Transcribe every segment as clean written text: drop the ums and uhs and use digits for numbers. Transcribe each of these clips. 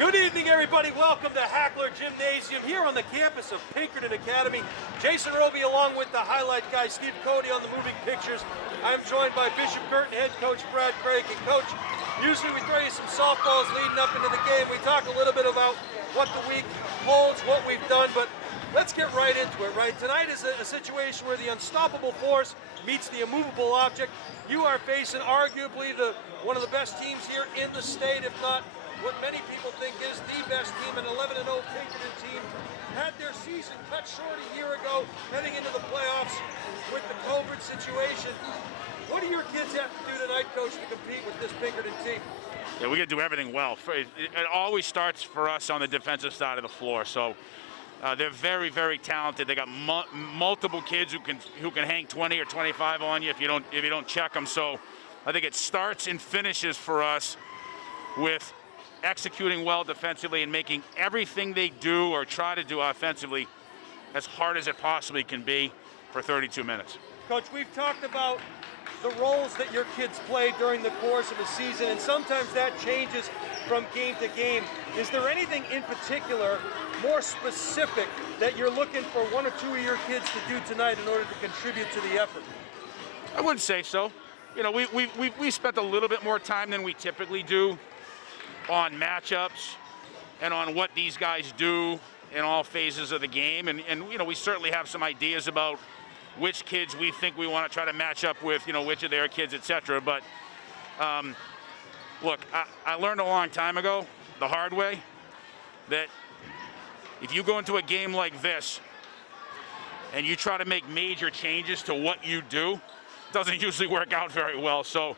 Good evening, everybody. Welcome to Hackler Gymnasium here on the campus of Pinkerton Academy. Jason Roby along with the highlight guy, Steve Cody on the moving pictures. I'm joined by Bishopp Guertin head coach Brad Craig. And coach, usually we throw you some softballs leading up into the game. We talk a little bit about what the week holds, what we've done, but let's get right into it, right? Tonight is a situation where the unstoppable force meets the immovable object. You are facing arguably one of the best teams here in the state, if not what many people think is the best team. An 11-0 Pinkerton team had their season cut short a year ago, heading into the playoffs with the COVID situation. What do your kids have to do tonight, coach, to compete with this Pinkerton team? Yeah, we got to do everything well. It always starts for us on the defensive side of the floor. So they're very, very talented. They got multiple kids who can hang 20 or 25 on you if you don't check them. So I think it starts and finishes for us with executing well defensively and making everything they do or try to do offensively as hard as it possibly can be for 32 minutes. Coach, we've talked about the roles that your kids play during the course of a season, and sometimes that changes from game to game. Is there anything in particular, more specific, that you're looking for one or two of your kids to do tonight in order to contribute to the effort? I wouldn't say so. You know, we spent a little bit more time than we typically do on matchups and on what these guys do in all phases of the game. And you know, we certainly have some ideas about which kids we think we want to try to match up with, you know, which of their kids, etc. But look, I learned a long time ago, the hard way, that if you go into a game like this and you try to make major changes to what you do, it doesn't usually work out very well. So,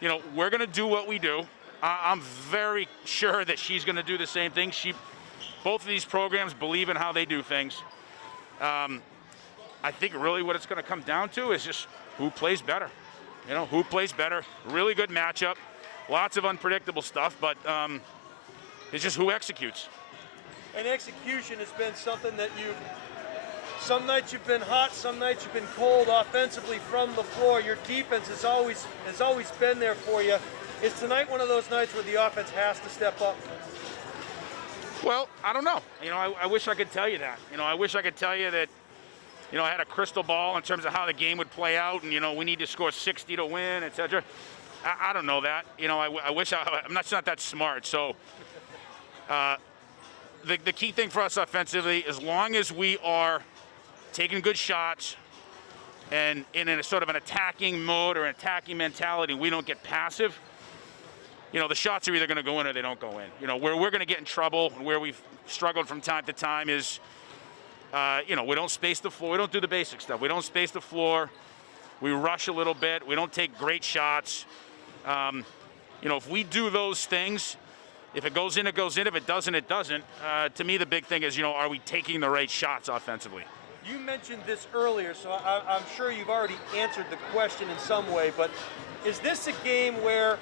you know, we're going to do what we do. I'm very sure that she's going to do the same thing. Both of these programs believe in how they do things. I think really what it's going to come down to is just who plays better. You know, who plays better. Really good matchup. Lots of unpredictable stuff, but it's just who executes. And execution has been something that some nights you've been hot, some nights you've been cold offensively from the floor. Your defense has always been there for you. Is tonight one of those nights where the offense has to step up? Well, I don't know. You know, I wish I could tell you that. You know, I wish I could tell you that, you know, I had a crystal ball in terms of how the game would play out, and, you know, we need to score 60 to win, etc. I don't know that. You know, I wish I'm not that smart. So the key thing for us offensively, as long as we are taking good shots and in a sort of an attacking mode or an attacking mentality, we don't get passive, you know, the shots are either going to go in or they don't go in. You know, where we're going to get in trouble and where we've struggled from time to time is, you know, we don't space the floor. We don't do the basic stuff. We don't space the floor. We rush a little bit. We don't take great shots. You know, if we do those things, if it goes in, it goes in. If it doesn't, it doesn't. To me, the big thing is, you know, are we taking the right shots offensively? You mentioned this earlier, so I'm sure you've already answered the question in some way, but is this a game where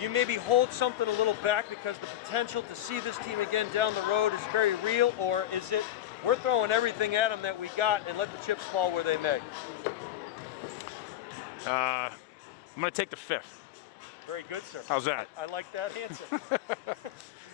you maybe hold something a little back because the potential to see this team again down the road is very real, or is it we're throwing everything at them that we got and let the chips fall where they may? I'm going to take the fifth. Very good, sir. How's that? I like that answer.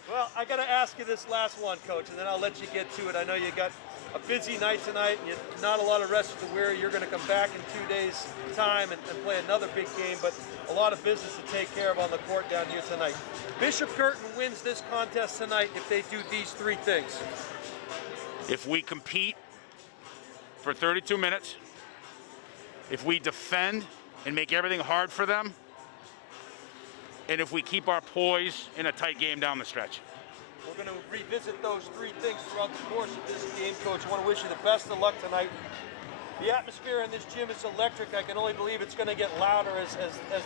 Well, I got to ask you this last one, Coach, and then I'll let you get to it. I know you got a busy night tonight, and not a lot of rest to wear. You're going to come back in 2 days' time and play another big game, but a lot of business to take care of on the court down here tonight. Bishopp Guertin wins this contest tonight if they do these three things. If we compete for 32 minutes, if we defend and make everything hard for them, and if we keep our poise in a tight game down the stretch. We're going to revisit those three things throughout the course of this game, Coach. I want to wish you the best of luck tonight. The atmosphere in this gym is electric. I can only believe it's going to get louder as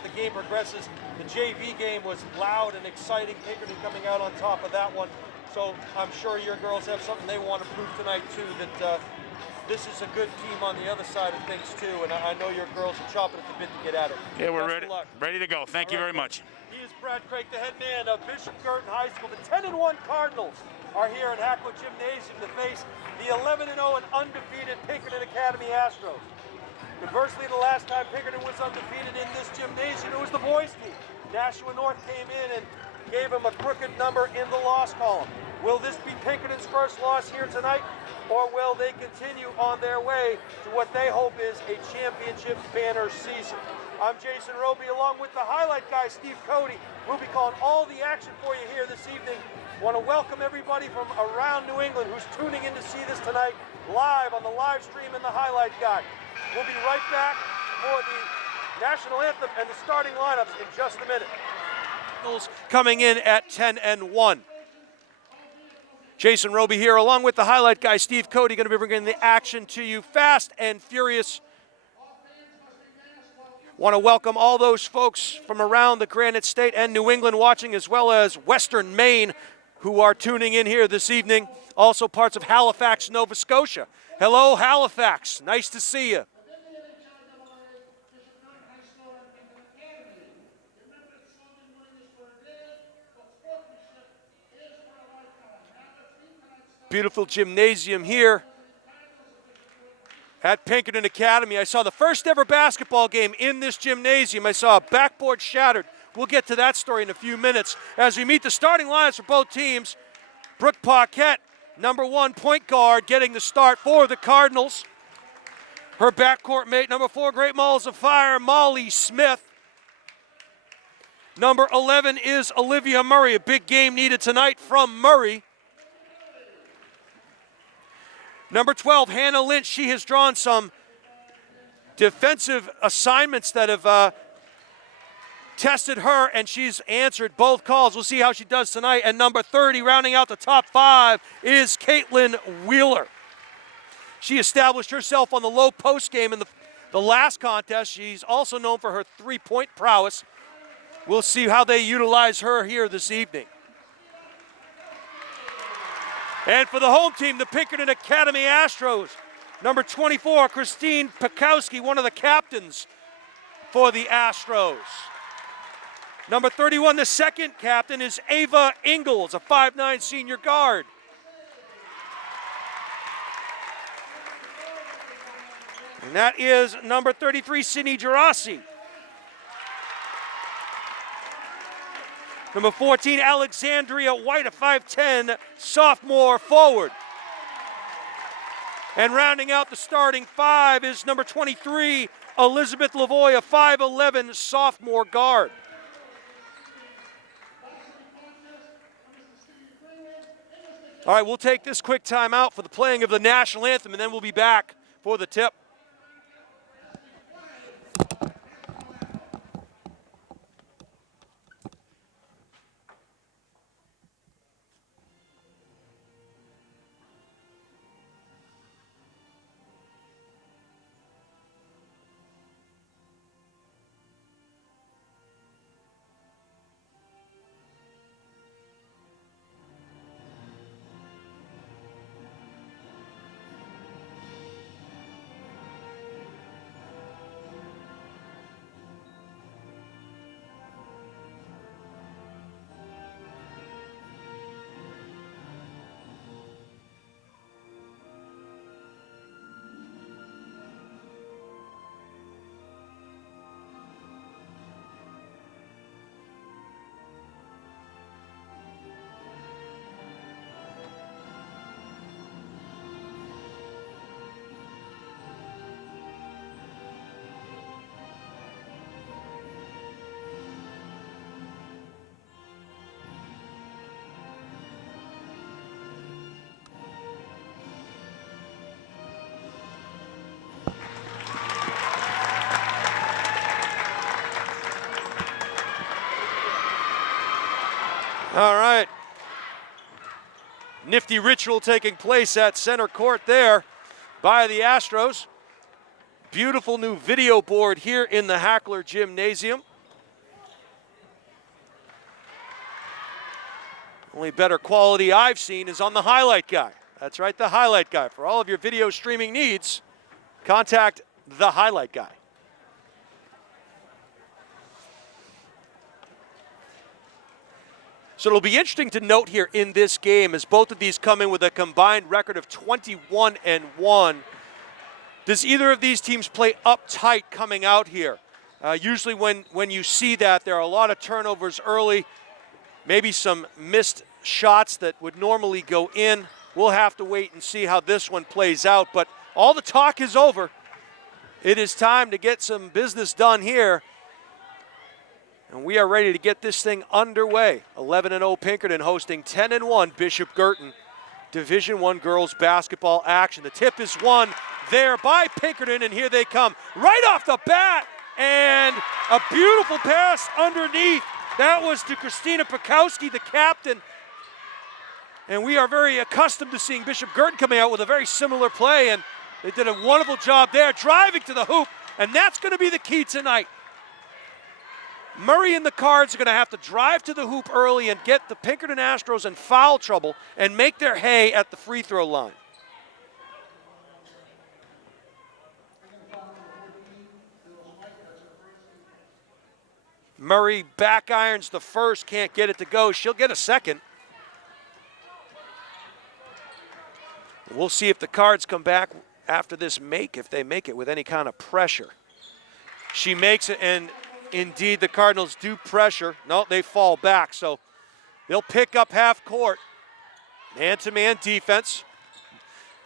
the game progresses. The JV game was loud and exciting. Pinkerton coming out on top of that one. So I'm sure your girls have something they want to prove tonight, too, that this is a good team on the other side of things, too. And I know your girls are chomping at the bit to get at it. Yeah, we're ready to go. Thank you very much. He is Brad Craig, the head man of Bishopp Guertin High School. The 10-1 Cardinals are here at Hackler Gymnasium to face the 11-0 and undefeated Pinkerton Academy Astros. Conversely, the last time Pinkerton was undefeated in this gymnasium, it was the boys team. Nashua North came in and gave him a crooked number in the loss column. Will this be Pinkerton's first loss here tonight, or will they continue on their way to what they hope is a championship banner season? I'm Jason Roby, along with the highlight guy, Steve Cody. We'll be calling all the action for you here this evening. Want to welcome everybody from around New England who's tuning in to see this tonight live on the live stream and the highlight guy. We'll be right back for the national anthem and the starting lineups in just a minute. Coming in at 10-1. Jason Roby here, along with the highlight guy, Steve Cody, going to be bringing the action to you fast and furious. Want to welcome all those folks from around the Granite State and New England watching, as well as Western Maine, who are tuning in here this evening. Also parts of Halifax, Nova Scotia. Hello, Halifax. Nice to see you. Beautiful gymnasium here at Pinkerton Academy. I saw the first ever basketball game in this gymnasium. I saw a backboard shattered. We'll get to that story in a few minutes as we meet the starting lines for both teams. Brooke Paquette, number 1 point guard, getting the start for the Cardinals. Her backcourt mate, number 4 Great Balls of Fire, Molly Smith. Number 11 is Olivia Murray. A big game needed tonight from Murray. Number 12, Hannah Lynch. She has drawn some defensive assignments that have tested her, and she's answered both calls. We'll see how she does tonight. And number 30, rounding out the top 5, is Caitlyn Wheeler. She established herself on the low post game in the last contest. She's also known for her three-point prowess. We'll see how they utilize her here this evening. And for the home team, the Pinkerton Academy Astros, number 24, Christine Pekowski, one of the captains for the Astros. Number 31, the second captain, is Ava Ingalls, a 5'9" senior guard. And that is number 33, Sydney Gerasi. Number 14, Alexandria White, a 5'10" sophomore forward. And rounding out the starting 5 is number 23, Elizabeth Lavoie, a 5'11" sophomore guard. All right, we'll take this quick timeout for the playing of the national anthem, and then we'll be back for the tip. All right. Nifty ritual taking place at center court there by the Astros. Beautiful new video board here in the Hackler Gymnasium. Only better quality I've seen is on the highlight guy. That's right, the highlight guy. For all of your video streaming needs, contact the highlight guy. So it'll be interesting to note here in this game as both of these come in with a combined record of 21-1. Does either of these teams play uptight coming out here? Usually when you see that, there are a lot of turnovers early. maybe some missed shots that would normally go in. We'll have to wait and see how this one plays out, but all the talk is over. It is time to get some business done here, and we are ready to get this thing underway. 11-0 Pinkerton hosting 10-1 Bishopp Guertin Division I girls basketball action. The tip is won there by Pinkerton, and here they come right off the bat, and a beautiful pass underneath. That was to Christina Pikowski, the captain. And we are very accustomed to seeing Bishopp Guertin coming out with a very similar play, and they did a wonderful job there, driving to the hoop, and that's going to be the key tonight. Murray and the Cards are going to have to drive to the hoop early and get the Pinkerton Astros in foul trouble and make their hay at the free throw line. Murray back irons the first, can't get it to go. She'll get a second. We'll see if the Cards come back after this if they make it with any kind of pressure. She makes it, and indeed the Cardinals do pressure. No, they fall back, so they'll pick up half court. Man-to-man defense.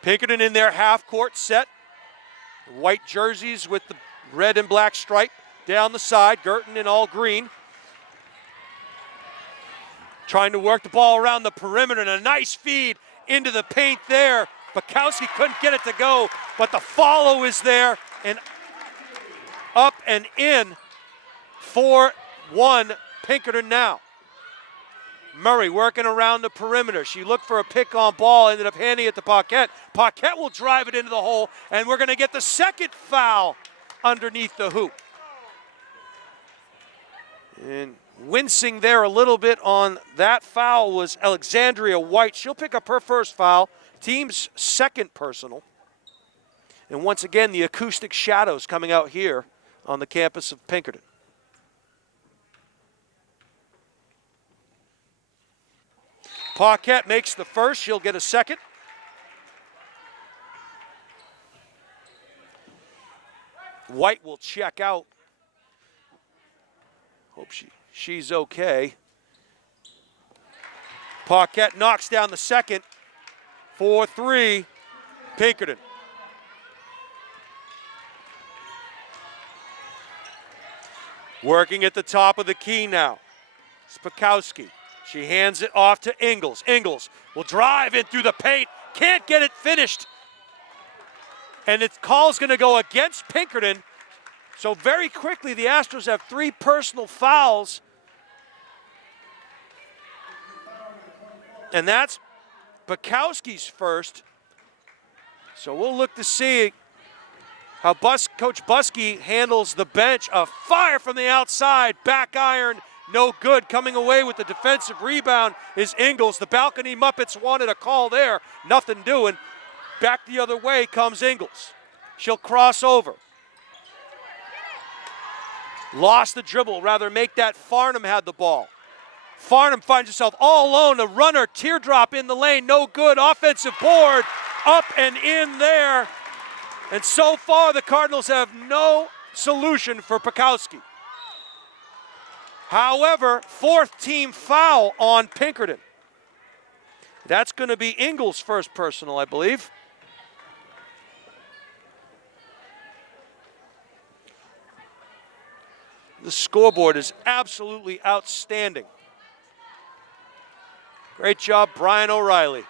Pinkerton in their half-court set. White jerseys with the red and black stripe down the side. Guertin in all green. Trying to work the ball around the perimeter, and a nice feed into the paint there. Pikowski couldn't get it to go, but the follow is there, and up and in. 4-1 Pinkerton now. Murray working around the perimeter. She looked for a pick on ball, ended up handing it to Paquette. Paquette will drive it into the hole, and we're going to get the second foul underneath the hoop. And wincing there a little bit on that foul was Alexandria White. She'll pick up her first foul, team's second personal. And once again, the acoustic shadows coming out here on the campus of Pinkerton. Paquette makes the first, she'll get a second. White will check out. Hope she's okay. Paquette knocks down the second. 4-3, Pinkerton. Working at the top of the key now. Pikowski. She hands it off to Ingles. Ingles will drive in through the paint. Can't get it finished. And its call's going to go against Pinkerton. So very quickly, the Astros have 3 personal fouls. And that's Pikowski's first. So we'll look to see how Coach Buskey handles the bench. A fire from the outside, back iron, no good. Coming away with the defensive rebound is Ingles. The balcony Muppets wanted a call there, nothing doing. Back the other way comes Ingles. She'll cross over. Lost the dribble, rather make that Farnham had the ball. Farnham finds herself all alone, a runner, teardrop in the lane, no good. Offensive board, up and in there. And so far, the Cardinals have no solution for Pikowski. However, 4th team foul on Pinkerton. That's going to be Ingles' first personal, I believe. The scoreboard is absolutely outstanding. Great job, Brian O'Reilly.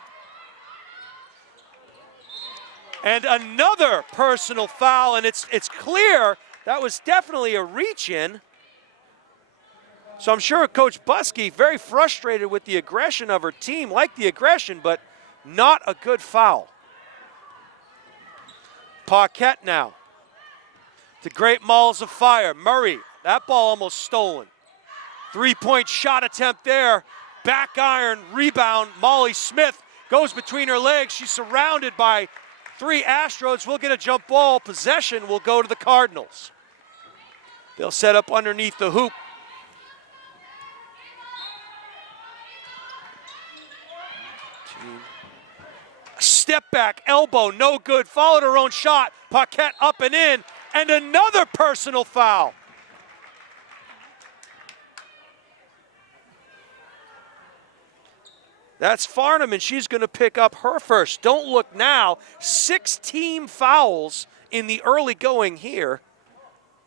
And another personal foul, and it's clear that was definitely a reach-in. So I'm sure Coach Buskey, very frustrated with the aggression of her team, liked the aggression, but not a good foul. Paquette now to Great Malls of Fire. Murray, that ball almost stolen. 3-point shot attempt there. Back iron, rebound. Molly Smith goes between her legs. She's surrounded by 3 Astros. We'll get a jump ball. Possession will go to the Cardinals. They'll set up underneath the hoop. Step back, elbow, no good. Followed her own shot. Paquette up and in. And another personal foul. That's Farnham, and she's going to pick up her first. Don't look now. 6 team fouls in the early going here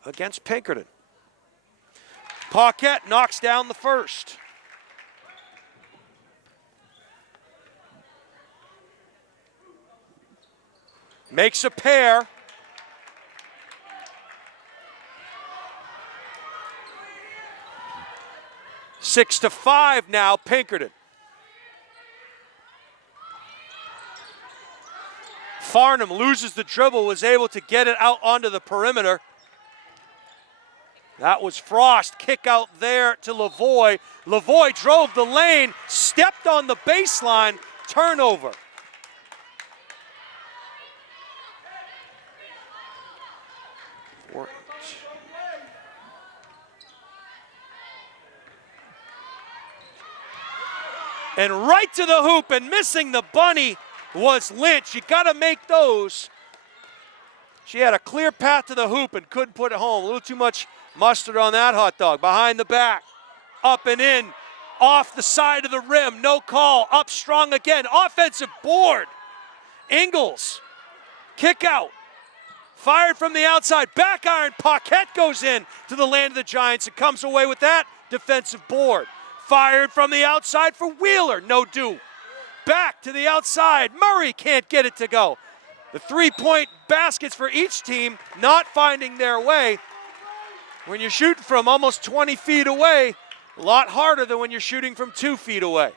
against Pinkerton. Paquette knocks down the first. Makes a pair. Six to 5 now, Pinkerton. Farnham loses the dribble, was able to get it out onto the perimeter. That was Frost. Kick out there to Lavoie. Lavoie drove the lane, stepped on the baseline, turnover. And right to the hoop, and missing the bunny was Lynch. You got to make those. She had a clear path to the hoop and couldn't put it home. A little too much mustard on that hot dog. Behind the back, up and in, off the side of the rim, no call. Up strong again, offensive board. Ingles, kick out. Fired from the outside, back iron, Paquette goes in to the land of the Giants and comes away with that defensive board. Fired from the outside for Wheeler, no do. Back to the outside, Murray can't get it to go. The three-point baskets for each team not finding their way. When you're shooting from almost 20 feet away, a lot harder than when you're shooting from 2 feet away.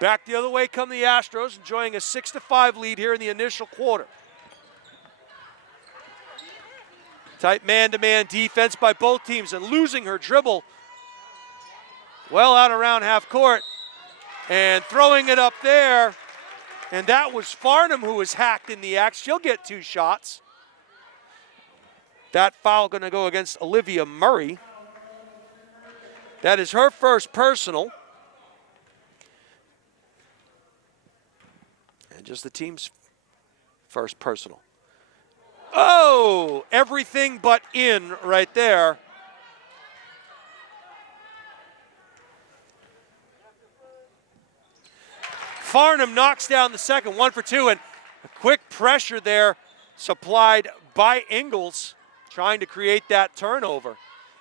Back the other way come the Astros, enjoying a 6-5 lead here in the initial quarter. Tight man-to-man defense by both teams, and losing her dribble well out around half court and throwing it up there. And that was Farnham who was hacked in the act. She'll get 2 shots. That foul going to go against Olivia Murray. That is her first personal. And just the team's first personal. Oh, everything but in right there. Farnham knocks down the second, 1 for 2, and a quick pressure there supplied by Ingles, trying to create that turnover.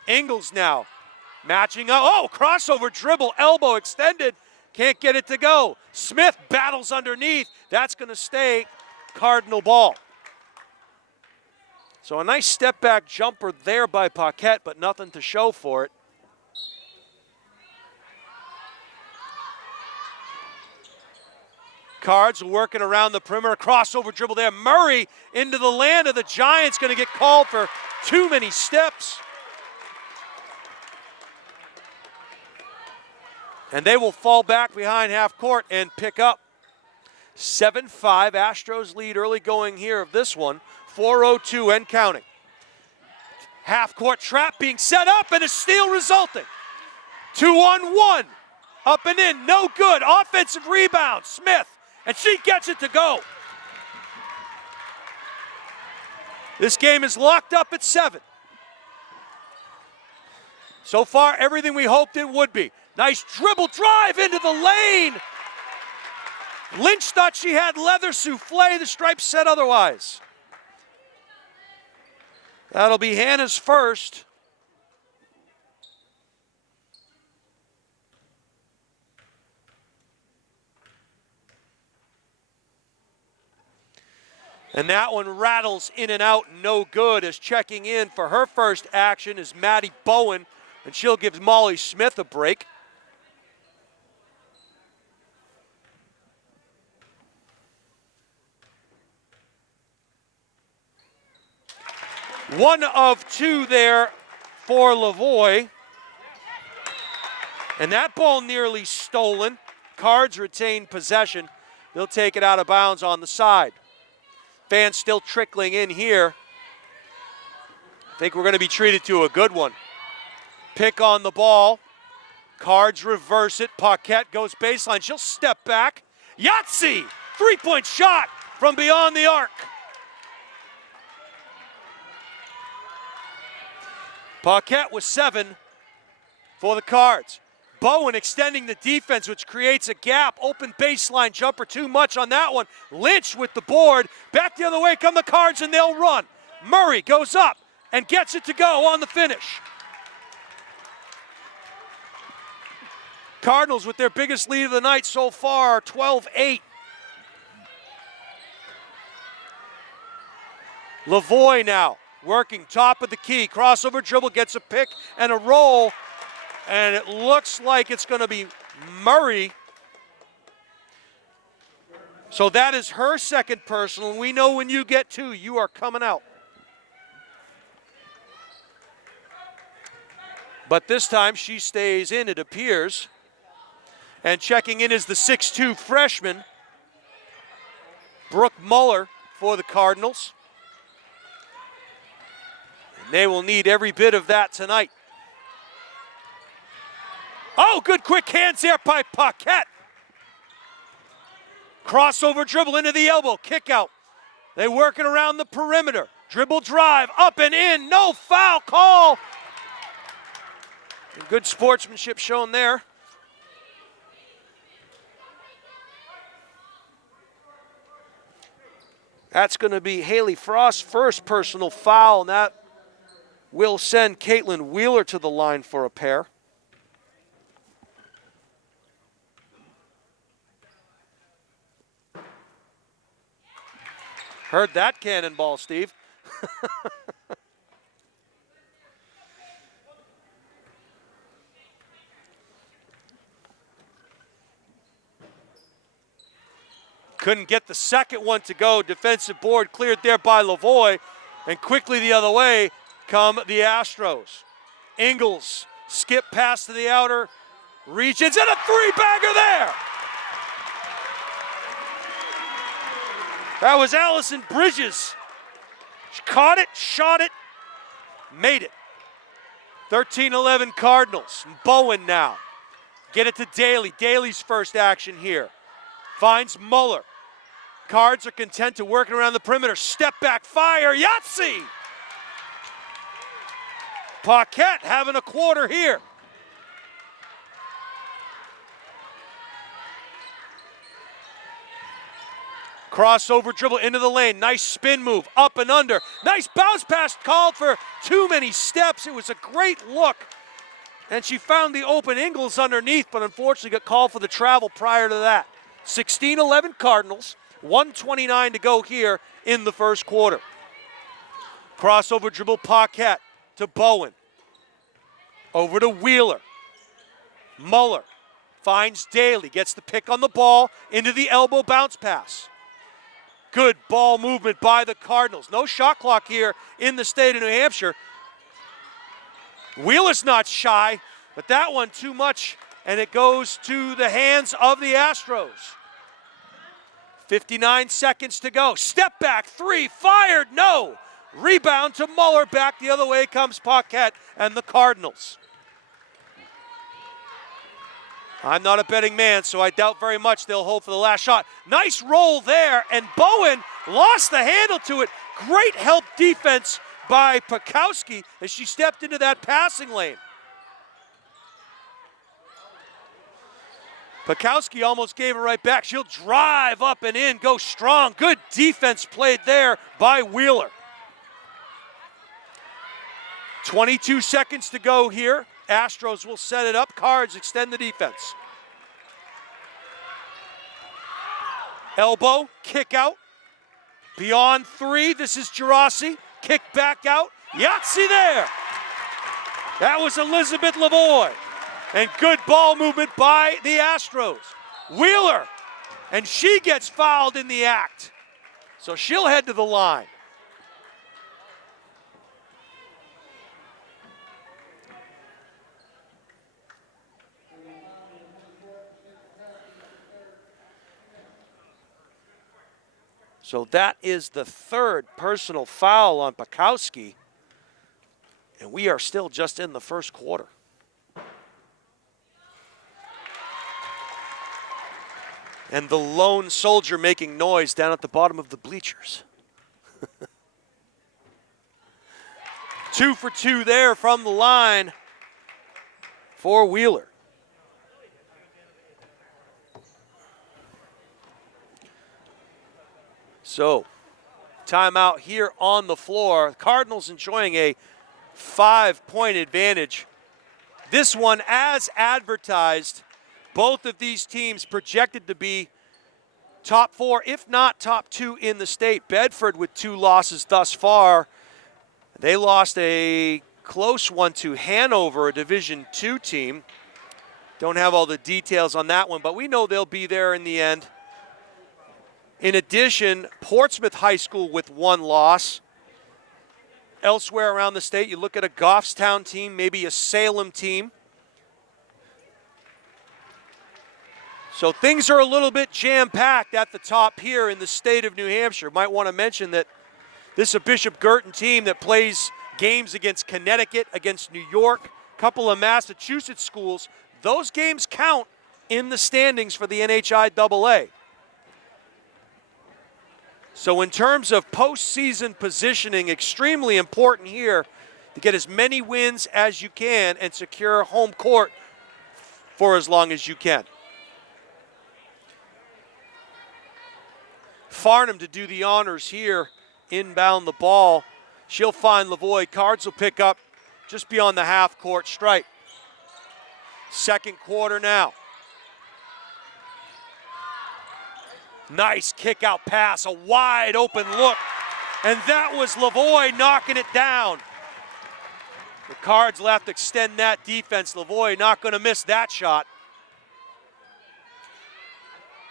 Ingles now matching up. Oh, crossover dribble, elbow extended, can't get it to go. Smith battles underneath. That's going to stay Cardinal ball. So a nice step back jumper there by Paquette, but nothing to show for it. Cards working around the perimeter, crossover dribble there. Murray into the land of the Giants, going to get called for too many steps. And they will fall back behind half court and pick up. 7-5, Astros lead early going here of this one. 4:02 and counting. Half court trap being set up and a steal resulting. 2-on-1, up and in, no good. Offensive rebound, Smith. And she gets it to go. This game is locked up at 7. So far, everything we hoped it would be. Nice dribble drive into the lane. Lynch thought she had leather souffle. The stripes said otherwise. That'll be Hannah's first. And that one rattles in and out, no good, as checking in for her first action is Maddie Bowen, and she'll give Molly Smith a break. One of 2 there for Lavoie. And that ball nearly stolen. Cards retain possession. They'll take it out of bounds on the side. Fans still trickling in here. I think we're going to be treated to a good one. Pick on the ball. Cards reverse it. Paquette goes baseline. She'll step back. Yahtzee! 3-point shot from beyond the arc. Paquette with 7 for the Cards. Bowen extending the defense, which creates a gap. Open baseline jumper, too much on that one. Lynch with the board. Back the other way come the Cards, and they'll run. Murray goes up and gets it to go on the finish. Cardinals with their biggest lead of the night so far, 12-8. Lavoie now working top of the key. Crossover dribble, gets a pick and a roll. And it looks like it's going to be Murray. So that is her second personal. And we know when you get two, you are coming out. But this time she stays in, it appears. And checking in is the 6'2 freshman, Brooke Muller, for the Cardinals. And they will need every bit of that tonight. Oh, good quick hands there by Paquette. Crossover dribble into the elbow, kick out. They working around the perimeter. Dribble drive, up and in, no foul call. Good sportsmanship shown there. That's going to be Haley Frost's first personal foul, and that will send Caitlyn Wheeler to the line for a pair. Heard that cannonball, Steve. Couldn't get the second one to go. Defensive board cleared there by Lavoie. And quickly the other way come the Astros. Ingles skip past to the outer regions, and a three-bagger there. That was Allison Bridges. She caught it, shot it, made it. 13-11 Cardinals. Bowen now. Get it to Daly. Daly's first action here. Finds Muller. Cards are content to working around the perimeter. Step back, fire, Yahtzee! Paquette having a quarter here. Crossover dribble into the lane. Nice spin move, up and under. Nice bounce pass called for too many steps. It was a great look. And she found the open Ingles underneath, but unfortunately got called for the travel prior to that. 16-11 Cardinals, 1:29 to go here in the first quarter. Crossover dribble, Paquette to Bowen. Over to Wheeler. Muller finds Daly, gets the pick on the ball, into the elbow bounce pass. Good ball movement by the Cardinals. No shot clock here in the state of New Hampshire. Wheeler's not shy, but that one too much, and it goes to the hands of the Astros. 59 seconds to go. Step back, three, fired, no. Rebound to Muller, back the other way comes Paquette and the Cardinals. I'm not a betting man, so I doubt very much they'll hold for the last shot. Nice roll there, and Bowen lost the handle to it. Great help defense by Pakowski as she stepped into that passing lane. Pakowski almost gave it right back. She'll drive up and in, go strong. Good defense played there by Wheeler. 22 seconds to go here. Astros will set it up. Cards extend the defense. Elbow, kick out. Beyond three, this is Gerasi. Kick back out. Yahtzee there. That was Elizabeth Lavoie. And good ball movement by the Astros. Wheeler, and she gets fouled in the act. So she'll head to the line. So that is the third personal foul on Pakowski. And we are still just in the first quarter. And the lone soldier making noise down at the bottom of the bleachers. 2 for 2 there from the line for Wheeler. So, timeout here on the floor. Cardinals enjoying a 5-point advantage. This one, as advertised, both of these teams projected to be top 4, if not top 2 in the state. Bedford with 2 losses thus far. They lost a close one to Hanover, a Division II team. Don't have all the details on that one, but we know they'll be there in the end. In addition, Portsmouth High School with 1 loss. Elsewhere around the state, you look at a Goffstown team, maybe a Salem team. So things are a little bit jam-packed at the top here in the state of New Hampshire. Might want to mention that this is a Bishopp Guertin team that plays games against Connecticut, against New York, a couple of Massachusetts schools. Those games count in the standings for the NHIAA. So in terms of postseason positioning, extremely important here to get as many wins as you can and secure home court for as long as you can. Farnham to do the honors here, inbound the ball. She'll find Lavoie. Cards will pick up just beyond the half-court stripe. Second quarter now. Nice kick-out pass, a wide open look, and that was Lavoie knocking it down. The Cards will have to extend that defense. Lavoie not going to miss that shot.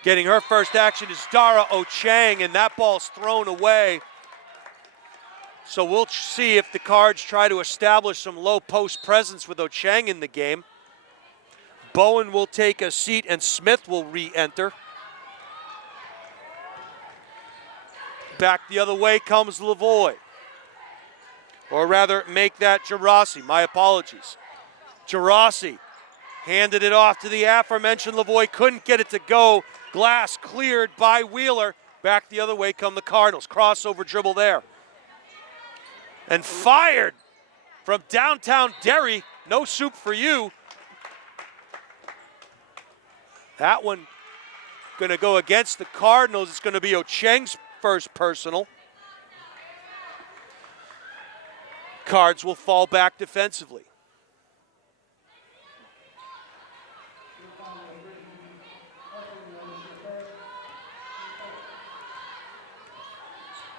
Getting her first action is Dara Ochang, and that ball's thrown away. So we'll see if the Cards try to establish some low post presence with Ochang in the game. Bowen will take a seat, and Smith will re-enter. Back the other way comes Lavoie. Or rather, make that Gerasi. My apologies. Gerasi handed it off to the aforementioned Lavoie. Couldn't get it to go. Glass cleared by Wheeler. Back the other way come the Cardinals. Crossover dribble there. And fired from downtown Derry. No soup for you. That one going to go against the Cardinals. It's going to be Ochang's first personal. Cards will fall back defensively.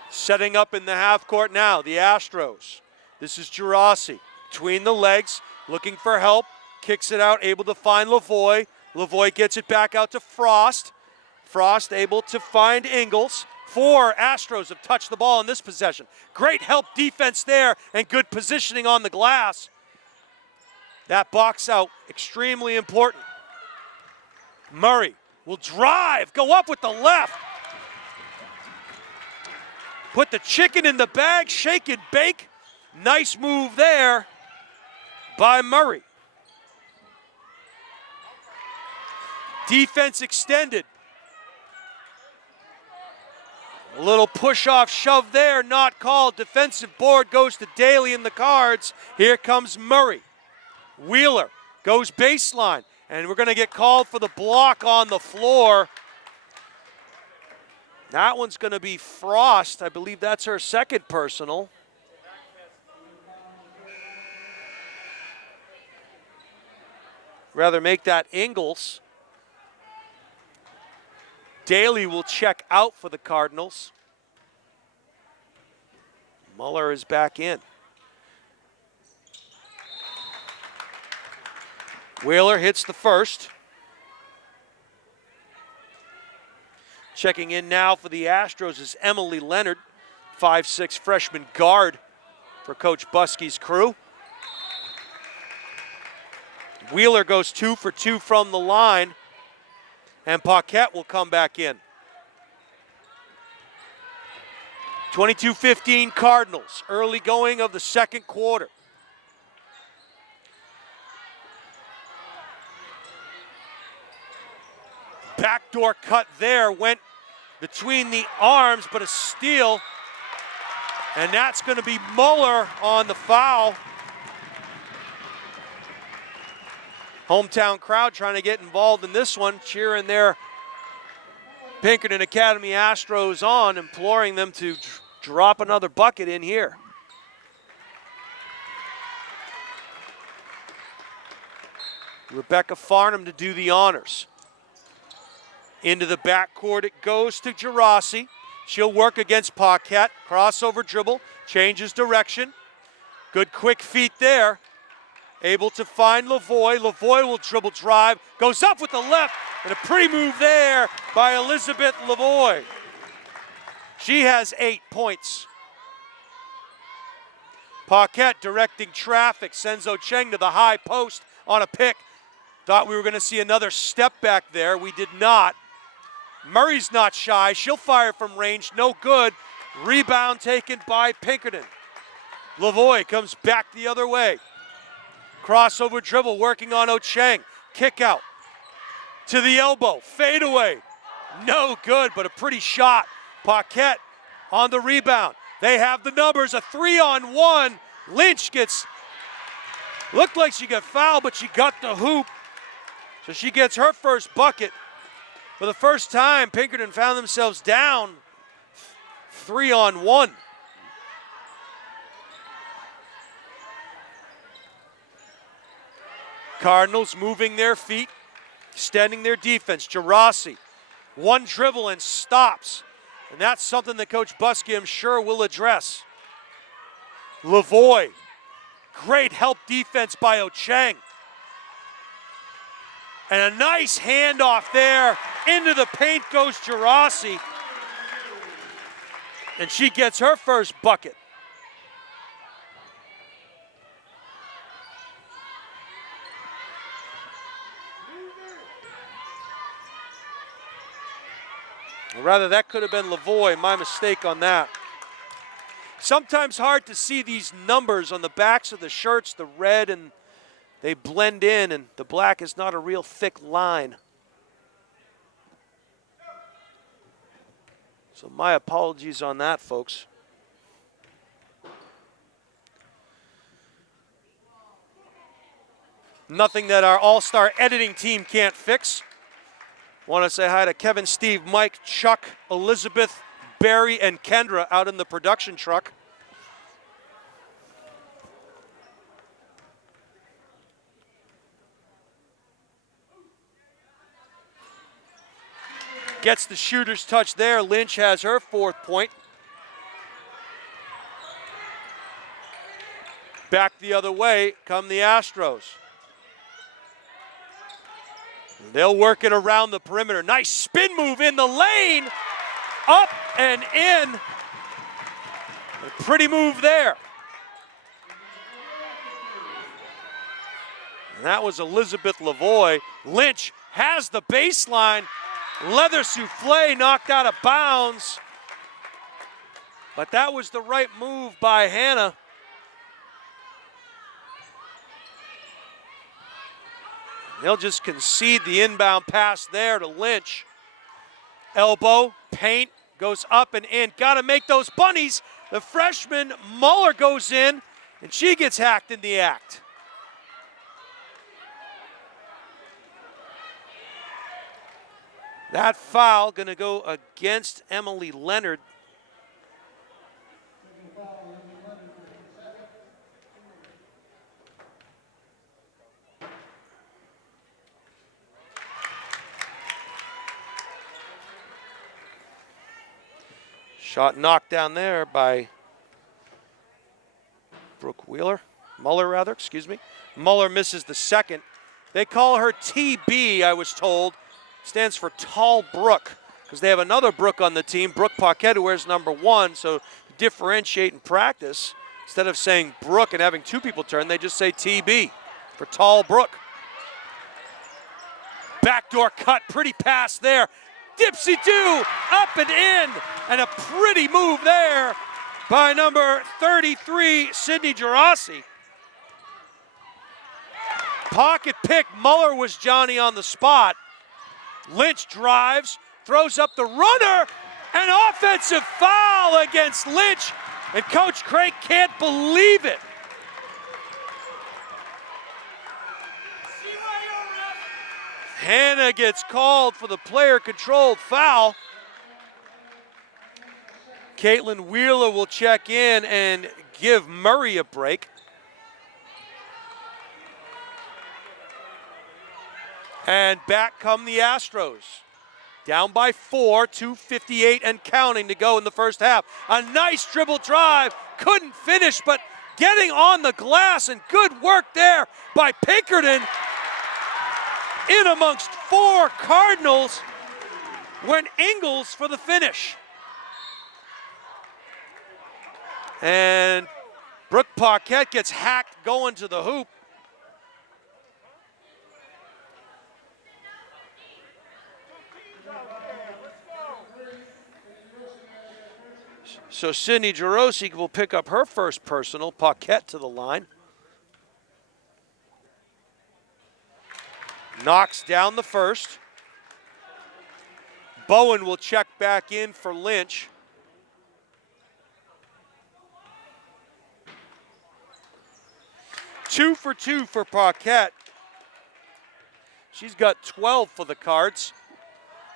Setting up in the half court now, the Astros. This is Gerasi between the legs, looking for help, kicks it out, able to find Lavoie. Lavoie gets it back out to Frost. Frost able to find Ingles. 4 Astros have touched the ball in this possession. Great help defense there and good positioning on the glass. That box out, extremely important. Murray will drive, go up with the left. Put the chicken in the bag, shake and bake. Nice move there by Murray. Defense extended. A little push-off shove there, not called. Defensive board goes to Daly in the Cards. Here comes Murray. Wheeler goes baseline, and we're going to get called for the block on the floor. That one's going to be Frost. I believe that's her second personal. Rather make that Ingles. Daly will check out for the Cardinals. Muller is back in. Wheeler hits the first. Checking in now for the Astros is Emily Leonard, 5'6" freshman guard for Coach Buskey's crew. Wheeler goes 2 for 2 from the line. And Paquette will come back in. 22-15 Cardinals, early going of the second quarter. Backdoor cut there, went between the arms, but a steal. And that's going to be Muller on the foul. Hometown crowd trying to get involved in this one, cheering their Pinkerton Academy Astros on, imploring them to drop another bucket in here. Rebecca Farnham to do the honors. Into the backcourt it goes to Gerasi. She'll work against Paquette. Crossover dribble, changes direction. Good quick feet there. Able to find Lavoie. Lavoie will dribble drive. Goes up with the left, and a pretty move there by Elizabeth Lavoie. She has 8 points. Paquette directing traffic. Sends Ocheng to the high post on a pick. Thought we were going to see another step back there. We did not. Murray's not shy. She'll fire from range. No good. Rebound taken by Pinkerton. Lavoie comes back the other way. Crossover dribble working on Ocheng. Kick out. To the elbow. Fade away. No good, but a pretty shot. Paquette on the rebound. They have the numbers. A 3-on-1. Lynch looked like she got fouled, but she got the hoop. So she gets her first bucket. For the first time, Pinkerton found themselves down 3-on-1. Cardinals moving their feet, extending their defense. Gerasi, one dribble and stops. And that's something that Coach Buskey, I'm sure, will address. Lavoie, great help defense by Ocheng. And a nice handoff there. Into the paint goes Gerasi. And she gets her first bucket. Or rather, that could have been Lavoie. My mistake on that. Sometimes hard to see these numbers on the backs of the shirts, the red, and they blend in, and the black is not a real thick line. So my apologies on that, folks. Nothing that our all-star editing team can't fix. Want to say hi to Kevin, Steve, Mike, Chuck, Elizabeth, Barry, and Kendra out in the production truck. Gets the shooter's touch there. Lynch has her 4th point. Back the other way come the Astros. They'll work it around the perimeter. Nice spin move in the lane. Up and in. A pretty move there. And that was Elizabeth Lavoie. Lynch has the baseline. Leather souffle knocked out of bounds. But that was the right move by Hannah. They'll just concede the inbound pass there to Lynch. Elbow, paint, goes up and in. Got to make those bunnies. The freshman Muller goes in, and she gets hacked in the act. That foul going to go against Emily Leonard. Shot knocked down there by Muller rather, excuse me. Muller misses the second. They call her TB, I was told. Stands for Tall Brooke, because they have another Brooke on the team, Brooke Paquette, who wears number 1, so differentiate in practice. Instead of saying Brooke and having 2 people turn, they just say TB for Tall Brooke. Backdoor cut, pretty pass there. Dipsy-do, up and in, and a pretty move there by number 33, Sydney Gerasi. Pocket pick, Muller was Johnny on the spot. Lynch drives, throws up the runner, an offensive foul against Lynch, and Coach Craig can't believe it. Hannah gets called for the player-controlled foul. Caitlyn Wheeler will check in and give Murray a break. And back come the Astros. Down by 4, 2:58 and counting to go in the first half. A nice dribble drive, couldn't finish, but getting on the glass, and good work there by Pinkerton. In amongst 4 Cardinals went Ingles for the finish. And Brooke Paquette gets hacked going to the hoop. So Sydney Jarosi will pick up her first personal. Paquette to the line. Knocks down the first. Bowen will check back in for Lynch. Two for two for Paquette. She's got 12 for the Cards.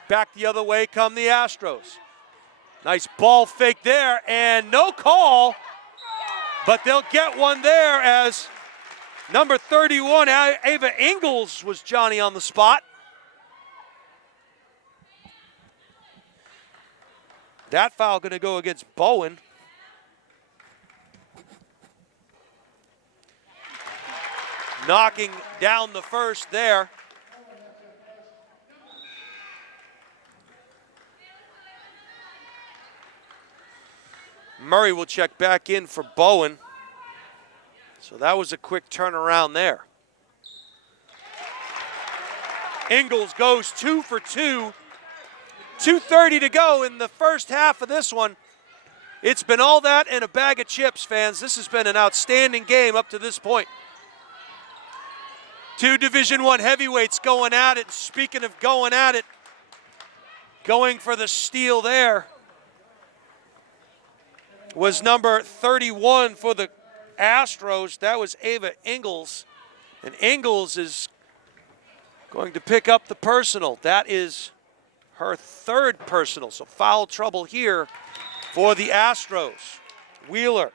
Back the other way come the Astros. Nice ball fake there, and no call, but they'll get one there as number 31, Ava Ingles, was Johnny on the spot. That foul going to go against Bowen. Knocking down the first there. Murray will check back in for Bowen. So that was a quick turnaround there. Ingles goes 2 for 2. 2:30 to go in the first half of this one. It's been all that and a bag of chips, fans. This has been an outstanding game up to this point. 2 Division I heavyweights going at it. Speaking of going at it, going for the steal there was number 31 for the Astros. That was Ava Ingles. And Ingles is going to pick up the personal. That is her 3rd personal. So foul trouble here for the Astros. Wheeler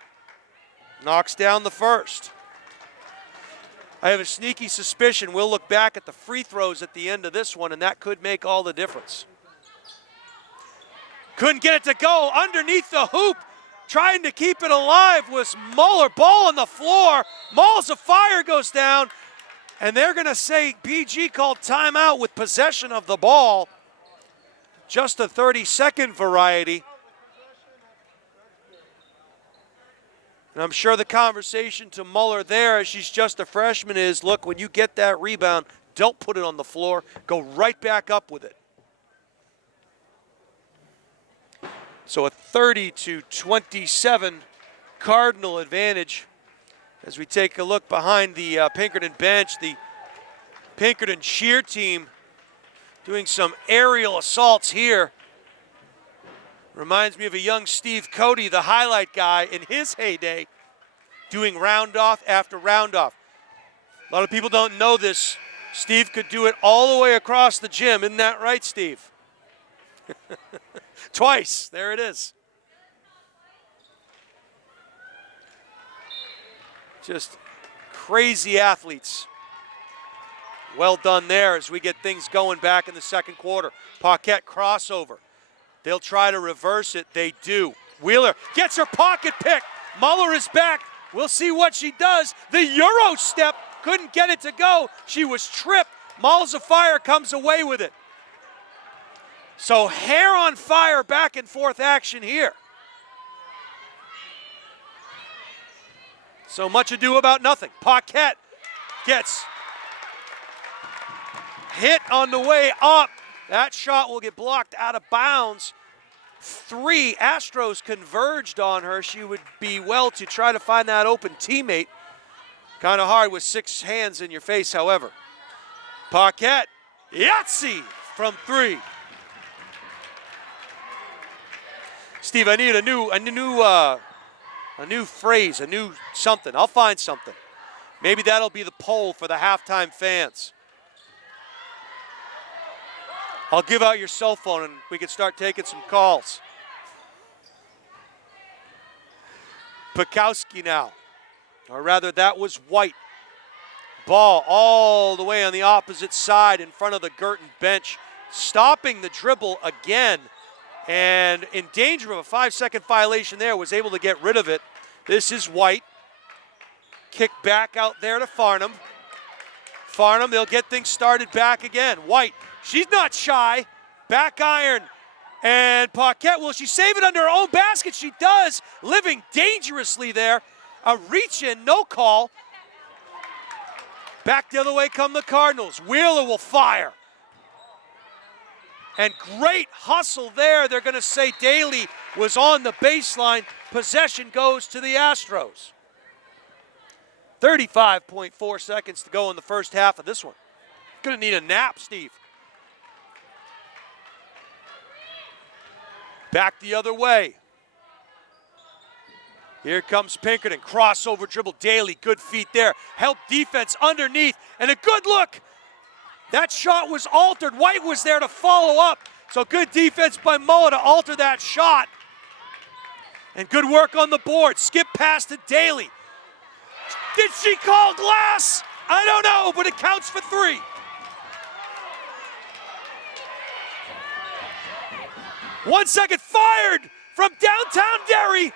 knocks down the first. I have a sneaky suspicion we'll look back at the free throws at the end of this one, and that could make all the difference. Couldn't get it to go underneath the hoop. Trying to keep it alive was Muller. Ball on the floor. Malls of Fire goes down. And they're going to say PG called timeout with possession of the ball. Just a 30-second variety. And I'm sure the conversation to Muller there, as she's just a freshman, is, look, when you get that rebound, don't put it on the floor. Go right back up with it. So a 30-27 Cardinal advantage as we take a look behind the Pinkerton bench. The Pinkerton cheer team doing some aerial assaults here. Reminds me of a young Steve Cody, the highlight guy in his heyday, doing round-off after round-off. A lot of people don't know this. Steve could do it all the way across the gym. Isn't that right, Steve? Twice. There it is. Just crazy athletes. Well done there as we get things going back in the second quarter. Paquette crossover. They'll try to reverse it. They do. Wheeler gets her pocket pick. Muller is back. We'll see what she does. The Euro step. Couldn't get it to go. She was tripped. Malls of Fire comes away with it. So hair on fire back and forth action here. So much ado about nothing. Paquette gets hit on the way up. That shot will get blocked out of bounds. 3 Astros converged on her. She would be well to try to find that open teammate. Kind of hard with 6 hands in your face, however. Paquette, Yahtzee from 3. Steve, I need a new phrase, a new something. I'll find something. Maybe that'll be the poll for the halftime fans. I'll give out your cell phone and we can start taking some calls. Pikowski now. Or rather, that was White. Ball all the way on the opposite side in front of the Guertin bench. Stopping the dribble again. And in danger of a 5-second violation there, was able to get rid of it. This is White. Kick back out there to Farnham. Farnham, they'll get things started back again. White, she's not shy. Back iron. And Paquette, will she save it under her own basket? She does, living dangerously there. A reach in, no call. Back the other way come the Cardinals. Wheeler will fire. And great hustle there. They're going to say Daly was on the baseline. Possession goes to the Astros. 35.4 seconds to go in the first half of this one. Gonna need a nap, Steve. Back the other way. Here comes Pinkerton. Crossover dribble. Daly, good feet there. Help defense underneath. And a good look. That shot was altered. White was there to follow up. So good defense by Moa to alter that shot. And good work on the board. Skip pass to Daly. Did she call glass? I don't know, but it counts for 3. One second, fired from downtown Derry.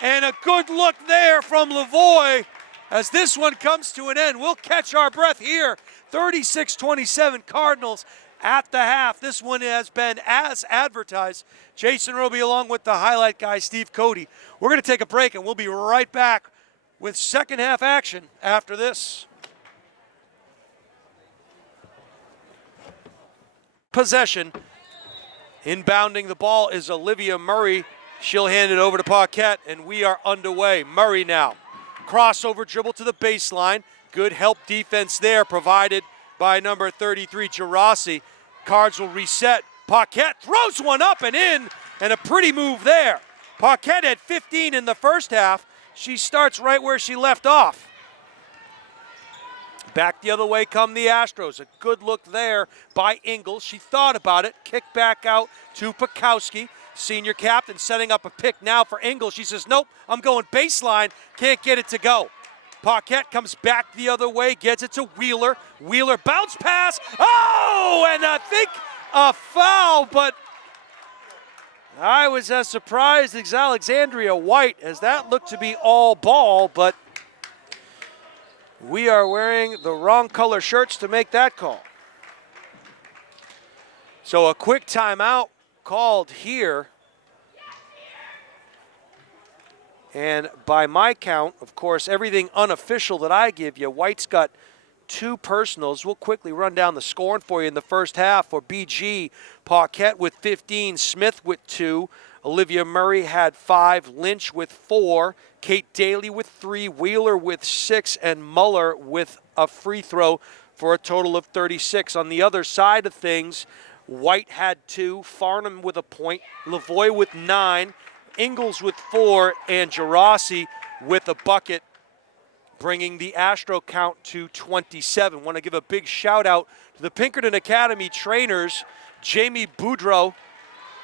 And a good look there from Lavoie as this one comes to an end. We'll catch our breath here. 36-27 Cardinals at the half. This one has been as advertised. Jason Roby along with the highlight guy, Steve Cody. We're going to take a break and we'll be right back with second half action after this. Possession. Inbounding the ball is Olivia Murray. She'll hand it over to Paquette, and we are underway. Murray now. Crossover dribble to the baseline. Good help defense there provided by number 33, Gerasi. Cards will reset. Paquette throws one up and in, and a pretty move there. Paquette had 15 in the first half. She starts right where she left off. Back the other way come the Astros. A good look there by Ingles. She thought about it. Kick back out to Pikowski. Senior captain setting up a pick now for Ingles. She says, nope, I'm going baseline. Can't get it to go. Paquette comes back the other way, gets it to Wheeler. Wheeler bounce pass. Oh, and I think a foul, but I was as surprised as Alexandria White as that looked to be all ball, but we are wearing the wrong color shirts to make that call. So a quick timeout called here. And by my count, of course, everything unofficial that I give you, White's got 2 personals. We'll quickly run down the scoring for you in the first half. For BG, Paquette with 15, Smith with 2, Olivia Murray had 5, Lynch with 4, Kate Daly with 3, Wheeler with 6, and Muller with a free throw for a total of 36. On the other side of things, White had 2, Farnham with a point, Lavoie with 9, Ingles with 4, and Gerasi with a bucket, bringing the Astro count to 27. Want to give a big shout out to the Pinkerton Academy trainers, Jamie Boudreau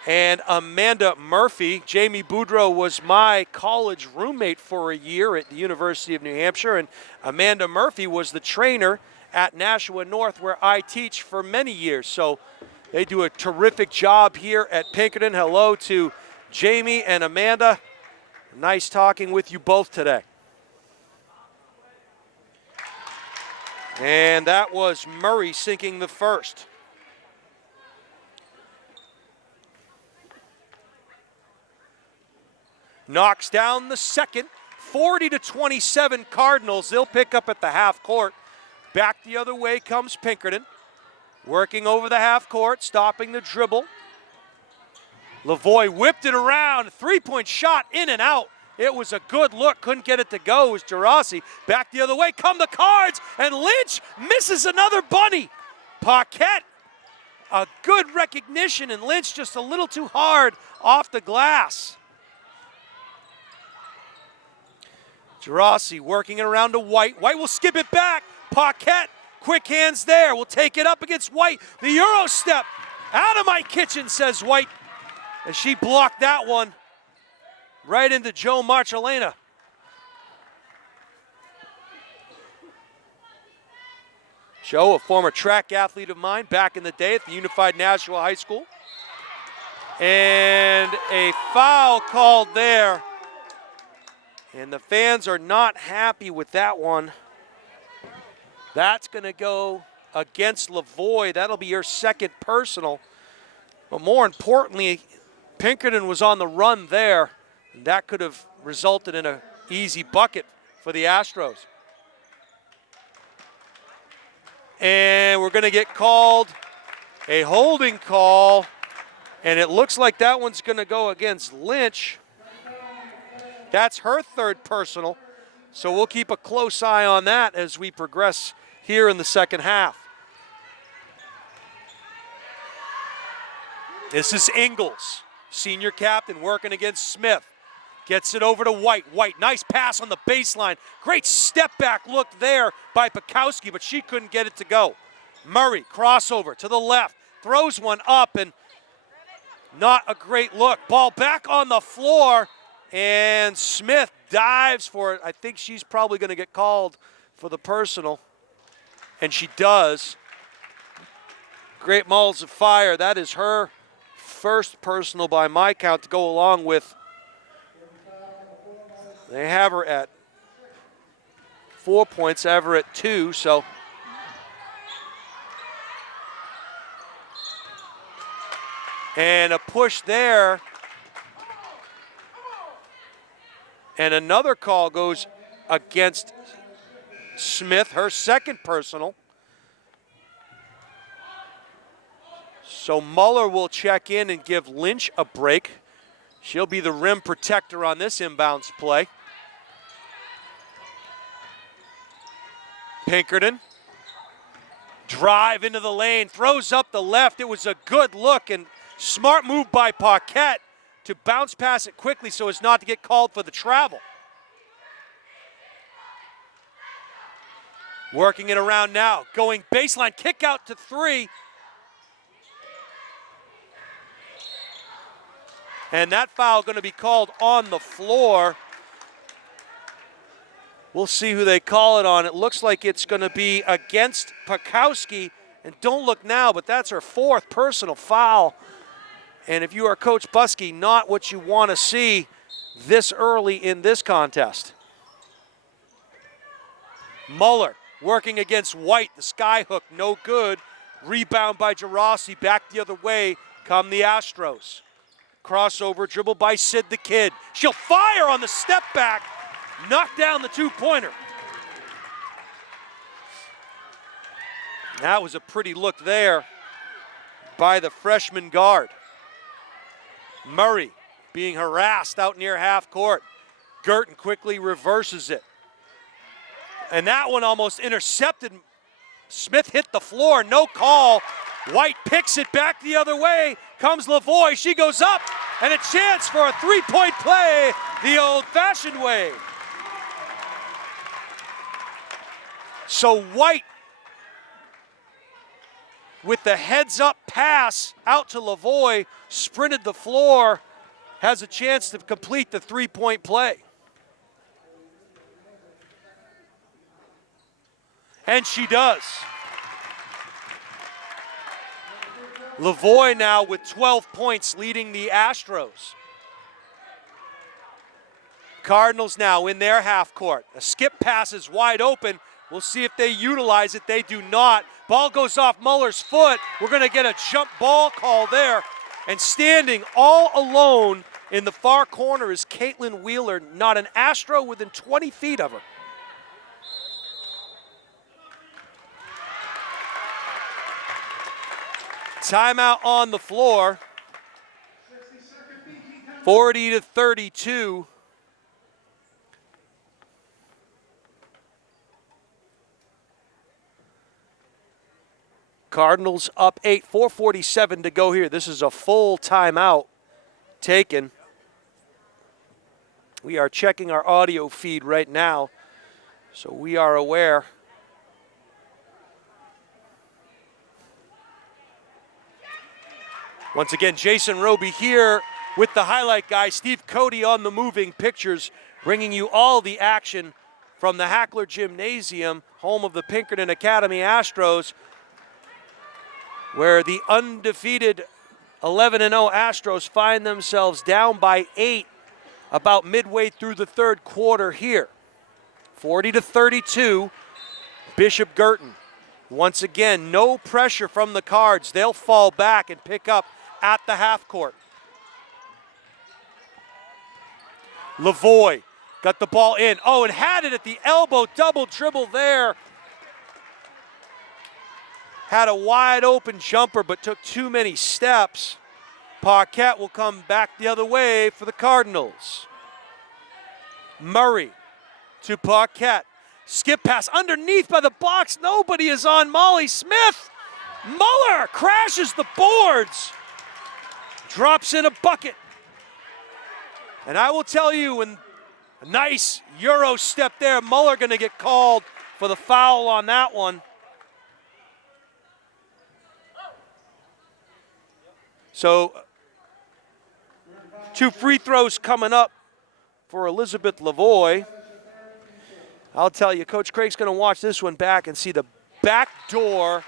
and Amanda Murphy. Jamie Boudreau was my college roommate for a year at the University of New Hampshire, and Amanda Murphy was the trainer at Nashua North, where I teach for many years. So they do a terrific job here at Pinkerton. Hello to Jamie and Amanda. Nice talking with you both today. And that was Murray sinking the first. Knocks down the second. 40-27 Cardinals. They'll pick up at the half court. Back the other way comes Pinkerton. Working over the half court, stopping the dribble. Lavoie whipped it around. 3-point shot in and out. It was a good look. Couldn't get it to go. It was Gerasi. Back the other way come the Cards. And Lynch misses another bunny. Paquette, a good recognition. And Lynch just a little too hard off the glass. Gerasi working it around to White. White will skip it back. Paquette, quick hands there. Will take it up against White. The Euro step. Out of my kitchen, says White, as she blocked that one. right into Joe Marcellina. Joe, a former track athlete of mine back in the day at the Unified Nashua High School. And a foul called there. And the fans are not happy with that one. That's going to go against Lavoie. That'll be your second personal. But more importantly, Pinkerton was on the run there. And that could have resulted in an easy bucket for the Astros. And we're going to get called a holding call. And it looks like that one's going to go against Lynch. That's her third personal. So we'll keep a close eye on that as we progress here in the second half. This is Ingles, senior captain, working against Smith. Gets it over to White. White, nice pass on the baseline. Great step back look there by Pikowski, but she couldn't get it to go. Murray, crossover to the left, throws one up, and not a great look. Ball back on the floor, and Smith dives for it. I think she's probably going to get called for the personal, and she does. Great Balls of Fire. That is her first personal by my count to go along with. They have her at 4 points, ever at 2, so. And a push there. And another call goes against Smith, her second personal. So Muller will check in and give Lynch a break. She'll be the rim protector on this inbounds play. Pinkerton, drive into the lane, throws up the left. It was a good look and smart move by Paquette to bounce pass it quickly so as not to get called for the travel. Working it around now, going baseline, kick out to 3. And that foul going to be called on the floor. We'll see who they call it on. It looks like it's going to be against Pikowski. And don't look now, but that's her fourth personal foul. And if you are Coach Buskey, not what you want to see this early in this contest. Muller working against White. The sky hook, no good. Rebound by Gerasi. Back the other way come the Astros. Crossover, dribble by Sid the Kid. She'll fire on the step back. Knock down the two-pointer. That was a pretty look there by the freshman guard. Murray being harassed out near half court. Guertin quickly reverses it. And that one almost intercepted. Smith hit the floor, no call. White picks it back the other way. Comes Lavoie, she goes up, and a chance for a three-point play the old-fashioned way. So White, with the heads-up pass out to Lavoie, sprinted the floor, has a chance to complete the three-point play. And she does. Lavoie now with 12 points leading the Astros. Cardinals now in their half court. A skip pass is wide open. We'll see if they utilize it. They do not. Ball goes off Muller's foot. We're going to get a jump ball call there. And standing all alone in the far corner is Caitlyn Wheeler, not an Astro within 20 feet of her. Timeout on the floor. 40-32. Cardinals up 8, 4:47 to go here. This is a full timeout taken. We are checking our audio feed right now, so we are aware. Once again, Jason Roby here with the highlight guy, Steve Cody on the moving pictures, bringing you all the action from the Hackler Gymnasium, home of the Pinkerton Academy Astros, where the undefeated 11-0 Astros find themselves down by 8 about midway through the third quarter here. 40-32, Bishopp Guertin. Once again, no pressure from the Cards. They'll fall back and pick up at the half court. Lavoie got the ball in. Oh, and had it at the elbow, double dribble there. Had a wide open jumper, but took too many steps. Paquette will come back the other way for the Cardinals. Murray to Paquette. Skip pass underneath by the box. Nobody is on Molly Smith. Muller crashes the boards. Drops in a bucket. And I will tell you, when a nice Euro step there, Muller going to get called for the foul on that one. So, 2 free throws coming up for Elizabeth Lavoie. I'll tell you, Coach Craig's going to watch this one back and see the back door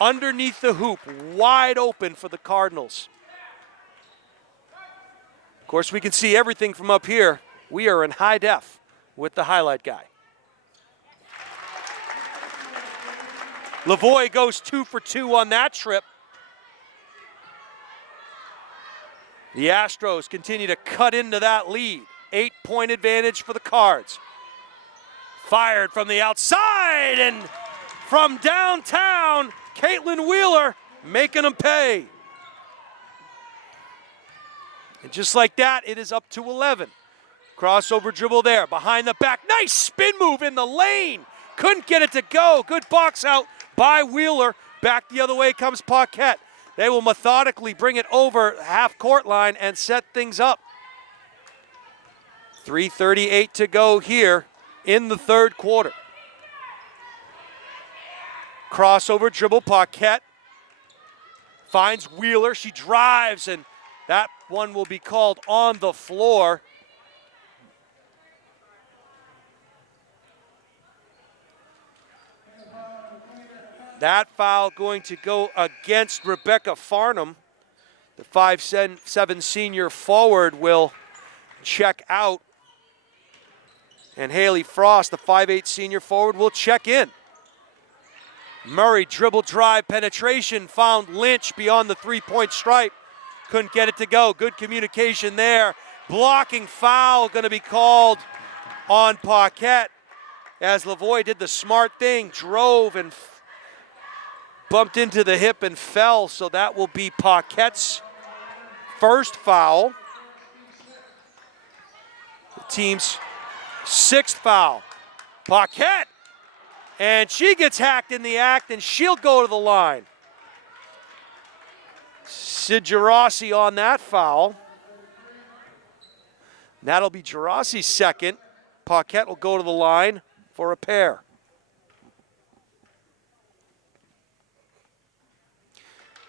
underneath the hoop, wide open for the Cardinals. Of course, we can see everything from up here. We are in high def with the highlight guy. Lavoie goes 2 for 2 on that trip. The Astros continue to cut into that lead. 8-point advantage for the Cards. Fired from the outside, and from downtown, Caitlyn Wheeler making them pay. And just like that, it is up to 11. Crossover dribble there, behind the back. Nice spin move in the lane. Couldn't get it to go. Good box out by Wheeler. Back the other way comes Paquette. They will methodically bring it over half-court line and set things up. 3:38 to go here in the third quarter. Crossover dribble, Paquette finds Wheeler. She drives, and that one will be called on the floor. That foul going to go against Rebecca Farnham. The 5'7" senior forward will check out. And Haley Frost, the 5'8" senior forward, will check in. Murray dribble drive penetration, found Lynch beyond the three-point stripe. Couldn't get it to go. Good communication there. Blocking foul going to be called on Paquette as Lavoie did the smart thing, drove and bumped into the hip and fell, so that will be Paquette's first foul. The team's 6th foul. Paquette, and she gets hacked in the act, and she'll go to the line. Sid Gerasi on that foul. That'll be Gerasi's second. Paquette will go to the line for a pair.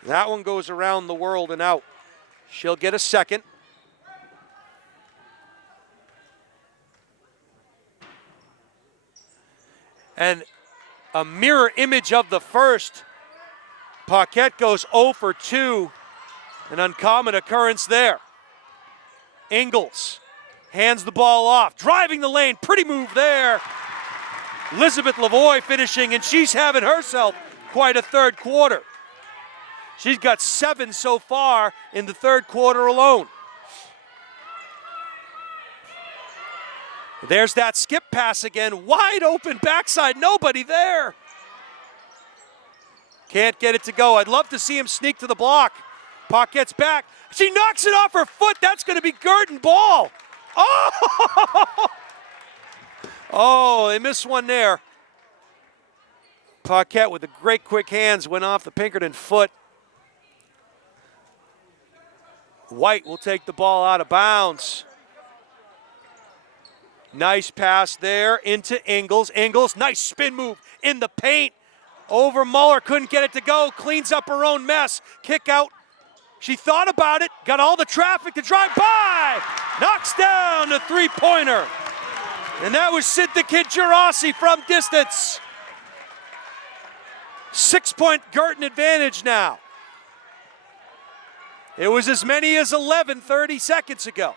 That one goes around the world and out. She'll get a second. And a mirror image of the first. Paquette goes 0 for 2. An uncommon occurrence there. Ingles hands the ball off, driving the lane. Pretty move there. Elizabeth Lavoie finishing, and she's having herself quite a third quarter. She's got 7 so far in the third quarter alone. There's that skip pass again. Wide open backside. Nobody there. Can't get it to go. I'd love to see him sneak to the block. Paquette's back. She knocks it off her foot. That's going to be Guertin ball. Oh! Oh, they missed one there. Paquette with the great quick hands went off the Pinkerton foot. White will take the ball out of bounds. Nice pass there into Ingles. Ingles, nice spin move in the paint. Over Muller, couldn't get it to go. Cleans up her own mess. Kick out. She thought about it, got all the traffic to drive by, knocks down the three-pointer. And that was Sid the Kid Gerasi from distance. 6-point Guertin advantage now. It was as many as 11 30 seconds ago.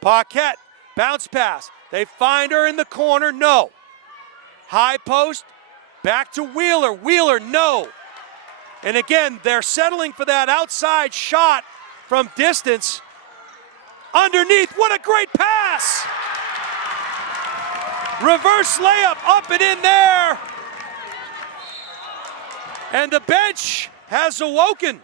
Paquette, bounce pass. They find her in the corner, no. High post, back to Wheeler. Wheeler, no. And again, they're settling for that outside shot from distance. Underneath, what a great pass! Reverse layup, up and in there. And the bench has awoken.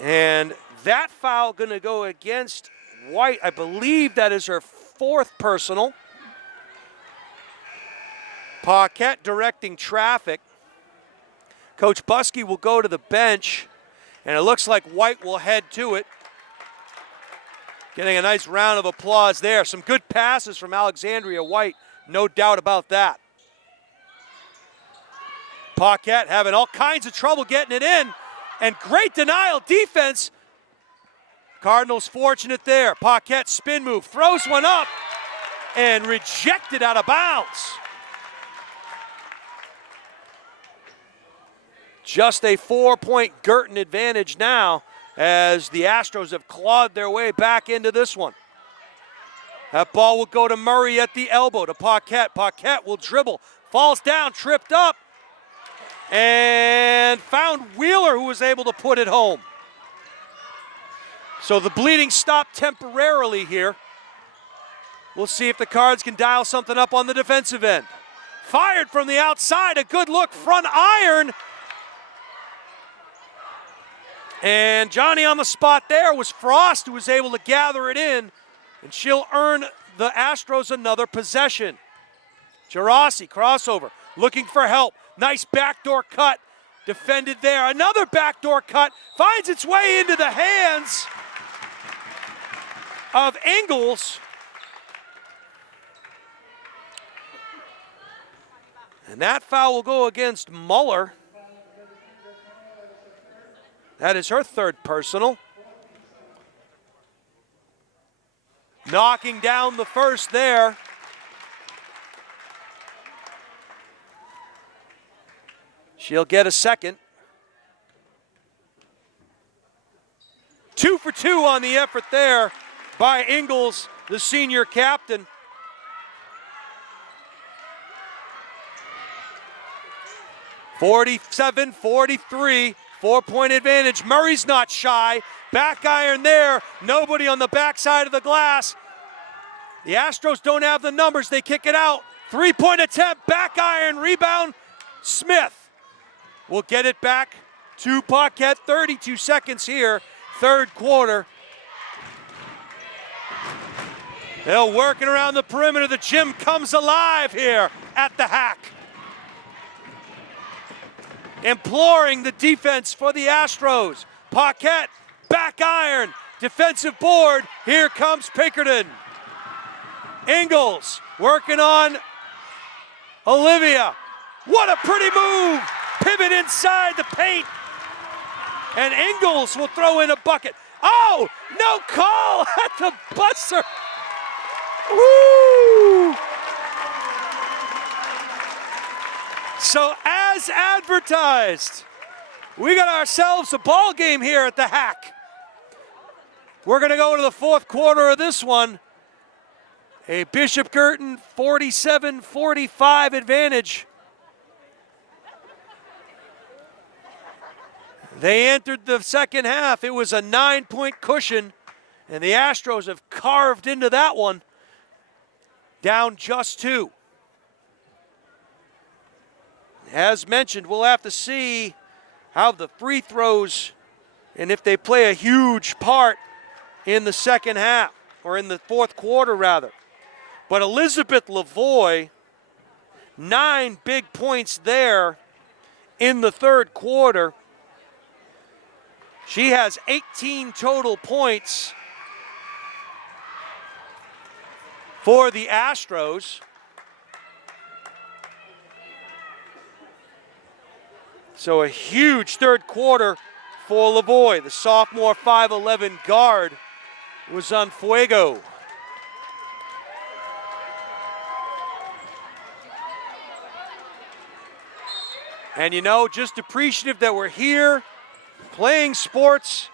And that foul gonna go against White. I believe that is her fourth personal. Paquette directing traffic. Coach Buskey will go to the bench, and it looks like White will head to it. Getting a nice round of applause there. Some good passes from Alexandria White, no doubt about that. Paquette having all kinds of trouble getting it in, and great denial defense. Cardinals fortunate there. Paquette spin move, throws one up, and rejected out of bounds. Just a 4-point Guertin advantage now as the Astros have clawed their way back into this one. That ball will go to Murray at the elbow to Paquette. Paquette will dribble, falls down, tripped up, and found Wheeler, who was able to put it home. So the bleeding stopped temporarily here. We'll see if the Cards can dial something up on the defensive end. Fired from the outside, a good look, front iron. And Johnny on the spot there was Frost, who was able to gather it in, and she'll earn the Astros another possession. Gerasi, crossover, looking for help. Nice backdoor cut, defended there. Another backdoor cut, finds its way into the hands of Ingles. And that foul will go against Muller. That is her third personal. Knocking down the first there. She'll get a second. 2 for 2 on the effort there by Ingles, the senior captain. (47-43). 4-point advantage. Murray's not shy. Back iron there. Nobody on the backside of the glass. The Astros don't have the numbers. They kick it out. 3-point attempt. Back iron. Rebound. Smith will get it back to Paquette. 32 seconds here. Third quarter. They're working around the perimeter. The gym comes alive here at the Hack. Imploring the defense for the Astros. Paquette, back iron, defensive board. Here comes Pinkerton. Ingles working on Olivia. What a pretty move. Pivot inside the paint. And Ingles will throw in a bucket. Oh, no call at the buzzer. Woo! So as advertised, we got ourselves a ball game here at the Hack. We're going to go to the fourth quarter of this one. A Bishopp Guertin 47-45 advantage. They entered the second half. It was a 9-point cushion, and the Astros have carved into that one, down just 2. As mentioned, we'll have to see how the free throws and if they play a huge part in the second half, or in the fourth quarter rather. But Elizabeth Lavoie, 9 big points there in the third quarter. She has 18 total points for the Astros. So a huge third quarter for Lavoie. The sophomore 5'11" guard was on fuego. And you know, just appreciative that we're here, playing sports,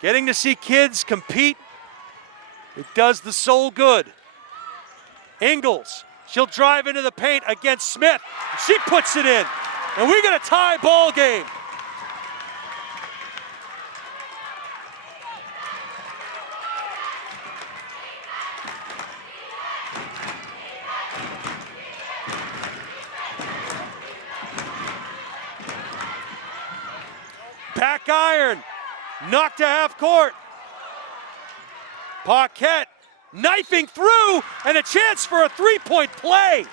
getting to see kids compete. It does the soul good. Ingles, she'll drive into the paint against Smith. She puts it in, and we got a tie ball game. Back iron, knocked to half court. Paquette knifing through, and a chance for a three-point play.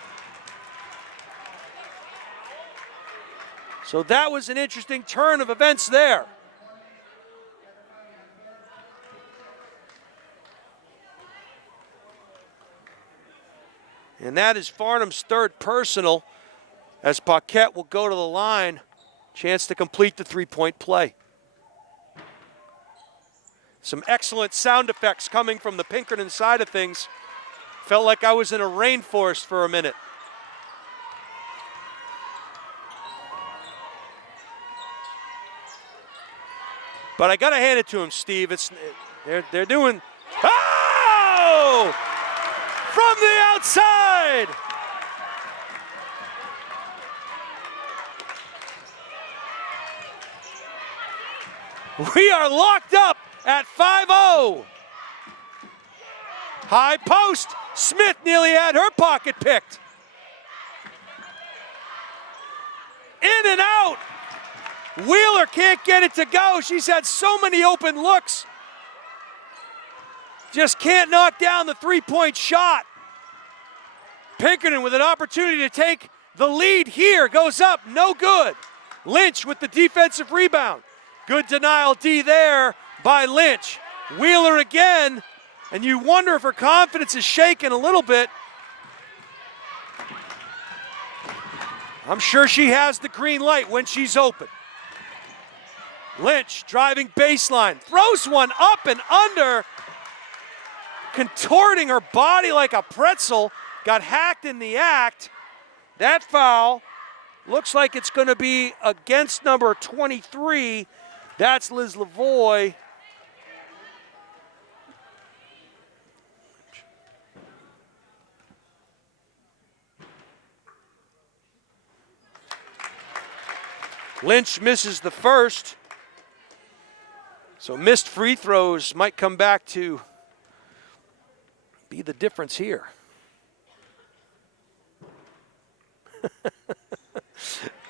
So that was an interesting turn of events there. And that is Farnham's third personal, as Paquette will go to the line. Chance to complete the three-point play. Some excellent sound effects coming from the Pinkerton side of things. Felt like I was in a rainforest for a minute. But I got to hand it to him, Steve. They're doing, oh! From the outside! We are locked up at 5-0. High post. Smith nearly had her pocket picked. In and out. Wheeler can't get it to go. She's had so many open looks. Just can't knock down the three-point shot. Pinkerton with an opportunity to take the lead here. Goes up, no good. Lynch with the defensive rebound. Good denial D there by Lynch. Wheeler again, and you wonder if her confidence is shaken a little bit. I'm sure she has the green light when she's open. Lynch driving baseline, throws one up and under, contorting her body like a pretzel, got hacked in the act. That foul looks like it's going to be against number 23. That's Liz Lavoie. Lynch misses the first. So missed free throws might come back to be the difference here.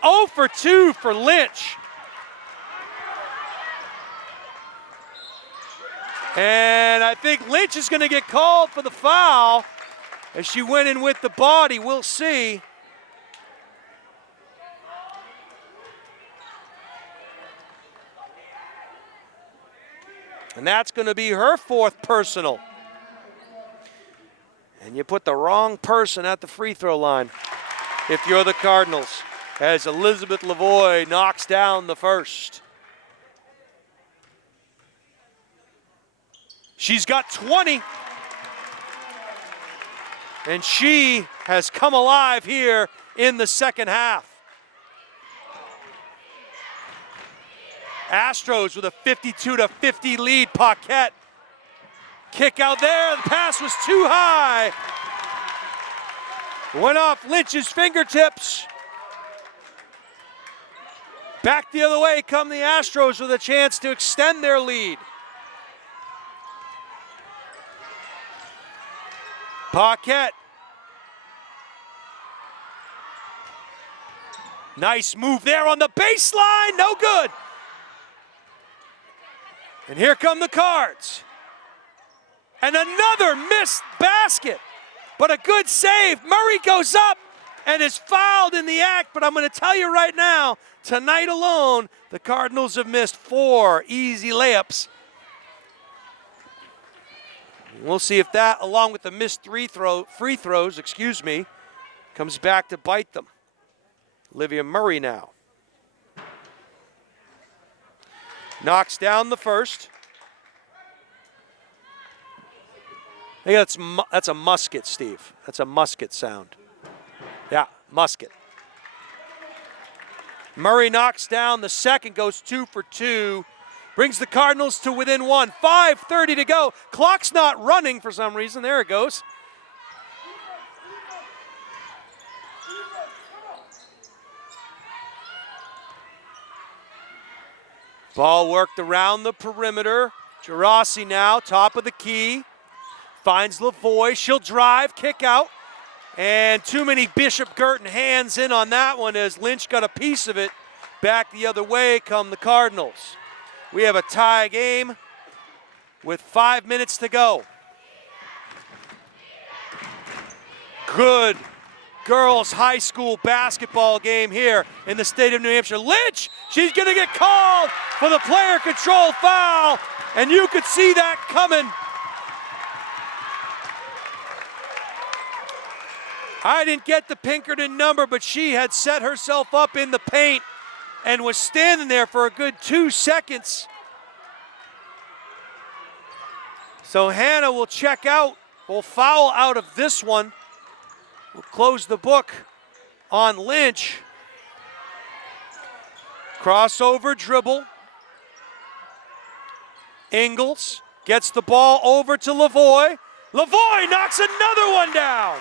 0 for 2 for Lynch. And I think Lynch is going to get called for the foul as she went in with the body. We'll see. And that's going to be her fourth personal. And you put the wrong person at the free throw line if you're the Cardinals, as Elizabeth Lavoie knocks down the first. She's got 20. And she has come alive here in the second half. Astros with a 52-50 lead. Paquette. Kick out there. The pass was too high. Went off Lynch's fingertips. Back the other way come the Astros with a chance to extend their lead. Paquette. Nice move there on the baseline. No good. And here come the Cards. And another missed basket. But a good save. Murray goes up and is fouled in the act. But I'm going to tell you right now, tonight alone, the Cardinals have missed 4 easy layups. We'll see if that, along with the missed free throws, comes back to bite them. Olivia Murray now. Knocks down the first. I think that's a musket, Steve. That's a musket sound. Yeah, musket. Murray knocks down the second, goes 2 for 2. Brings the Cardinals to within 1. 5:30 to go. Clock's not running for some reason. There it goes. Ball worked around the perimeter. Gerasi now, top of the key. Finds Lavoie. She'll drive, kick out. And too many Bishopp Guertin hands in on that one as Lynch got a piece of it. Back the other way come the Cardinals. We have a tie game with 5 minutes to go. Good girls high school basketball game here in the state of New Hampshire. Lynch, she's gonna get called for the player control foul, and you could see that coming. I didn't get the Pinkerton number, but she had set herself up in the paint and was standing there for a good 2 seconds. So Hannah will check out, will foul out of this one. We'll close the book on Lynch. Crossover dribble. Ingles gets the ball over to Lavoie. Lavoie knocks another one down.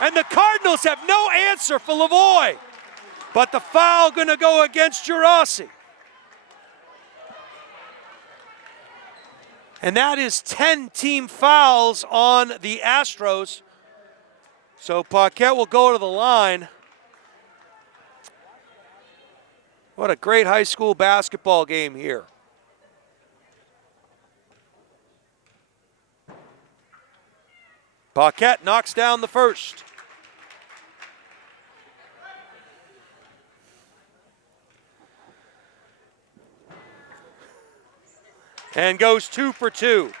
And the Cardinals have no answer for Lavoie. But the foul gonna go against Gerasi. And that is 10 team fouls on the Astros. So Paquette will go to the line. What a great high school basketball game here. Paquette knocks down the first. And goes 2 for 2.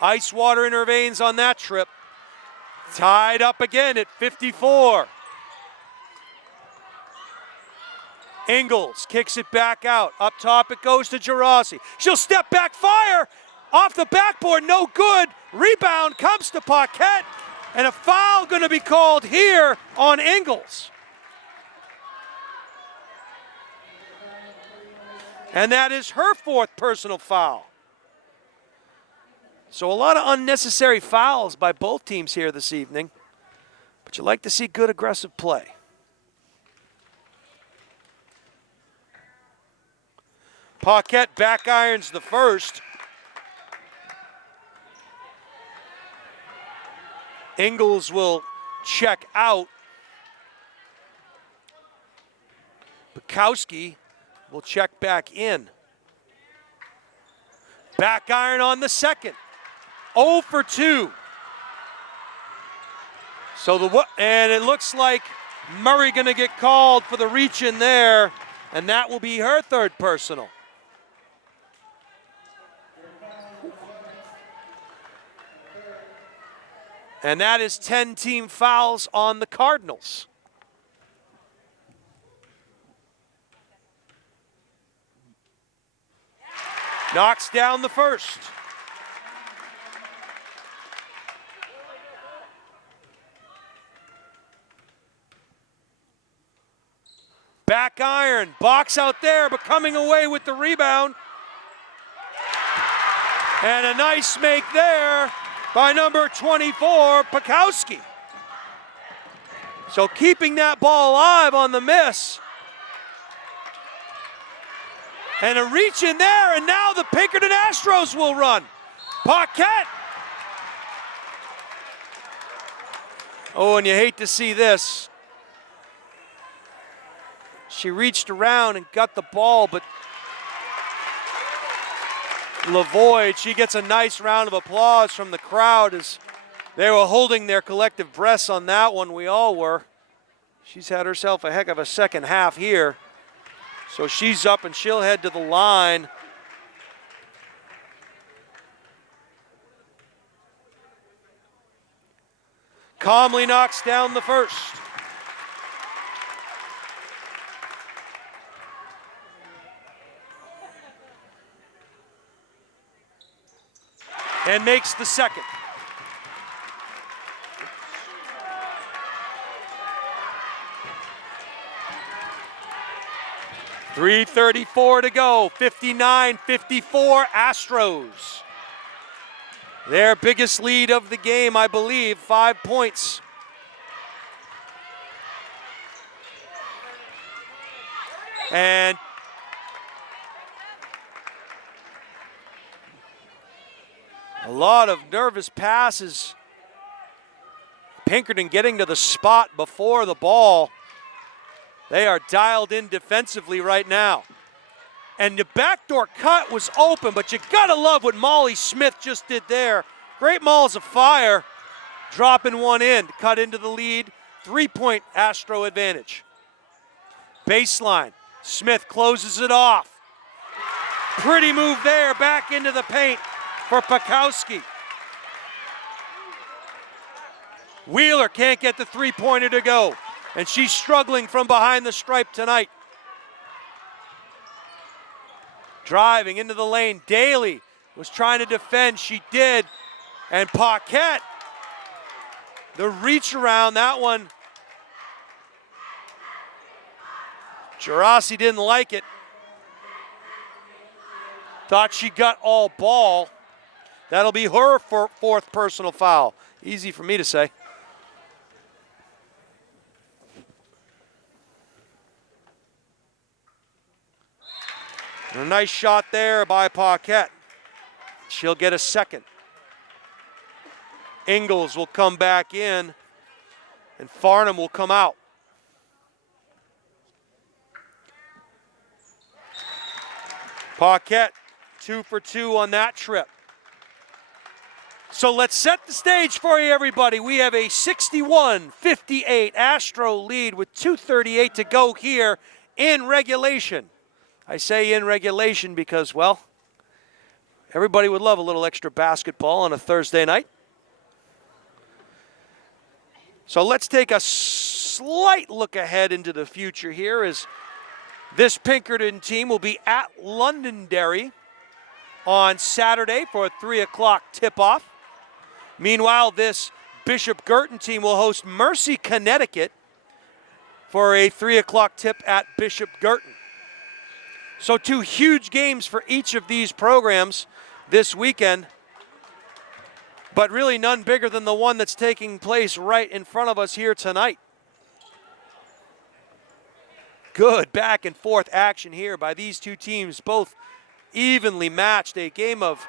Ice water in her veins on that trip. Tied up again at 54. Ingles kicks it back out. Up top it goes to Gerasi. She'll step back, fire! Off the backboard, no good. Rebound comes to Paquette. And a foul gonna be called here on Ingles. And that is her 4th personal foul. So a lot of unnecessary fouls by both teams here this evening. But you like to see good aggressive play. Paquette back irons the first. Ingles will check out. Bukowski will check back in. Back iron on the second. 0 for 2. So and it looks like Murray gonna get called for the reach in there, and that will be her 3rd personal. And that is 10 team fouls on the Cardinals. Knocks down the first. Back iron, box out there, but coming away with the rebound. And a nice make there by number 24, Bukowski. So keeping that ball alive on the miss. And a reach in there, and now the Pinkerton Astros will run. Paquette. Oh, and you hate to see this. She reached around and got the ball, but Lavoie, she gets a nice round of applause from the crowd as they were holding their collective breaths on that one. We all were. She's had herself a heck of a second half here. So she's up and she'll head to the line. Calmly knocks down the first. and makes the second. .334 to go, 59-54 Astros. Their biggest lead of the game, I believe, 5 points. And a lot of nervous passes. Pinkerton getting to the spot before the ball. They are dialed in defensively right now. And the backdoor cut was open, but you gotta love what Molly Smith just did there. Great Balls of Fire, dropping one in, cut into the lead. 3-point Astro advantage. Baseline, Smith closes it off. Pretty move there, back into the paint for Pakowski. Wheeler can't get the three-pointer to go, and she's struggling from behind the stripe tonight. Driving into the lane, Daly was trying to defend, she did, and Paquette, the reach around, that one, Gerasi didn't like it. Thought she got all ball. That'll be her fourth personal foul. Easy for me to say. And a nice shot there by Paquette. She'll get a second. Ingles will come back in, and Farnham will come out. Paquette, 2 for 2 on that trip. So let's set the stage for you, everybody. We have a 61-58 Astro lead with 2:38 to go here in regulation. I say in regulation because, well, everybody would love a little extra basketball on a Thursday night. So let's take a slight look ahead into the future here as this Pinkerton team will be at Londonderry on Saturday for a 3 o'clock tip-off. Meanwhile, this Bishopp Guertin team will host Mercy, Connecticut for a 3 o'clock tip at Bishopp Guertin. So 2 huge games for each of these programs this weekend, but really none bigger than the one that's taking place right in front of us here tonight. Good back and forth action here by these 2 teams, both evenly matched. A game of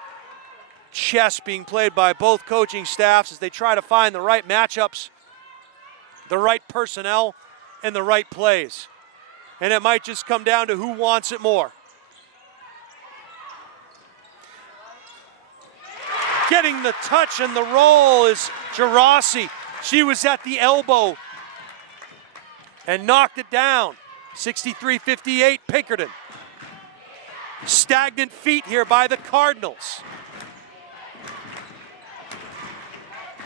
chess being played by both coaching staffs as they try to find the right matchups, the right personnel, and the right plays. And it might just come down to who wants it more. Getting the touch and the roll is Gerasi. She was at the elbow and knocked it down. 63-58 Pinkerton. Stagnant feet here by the Cardinals.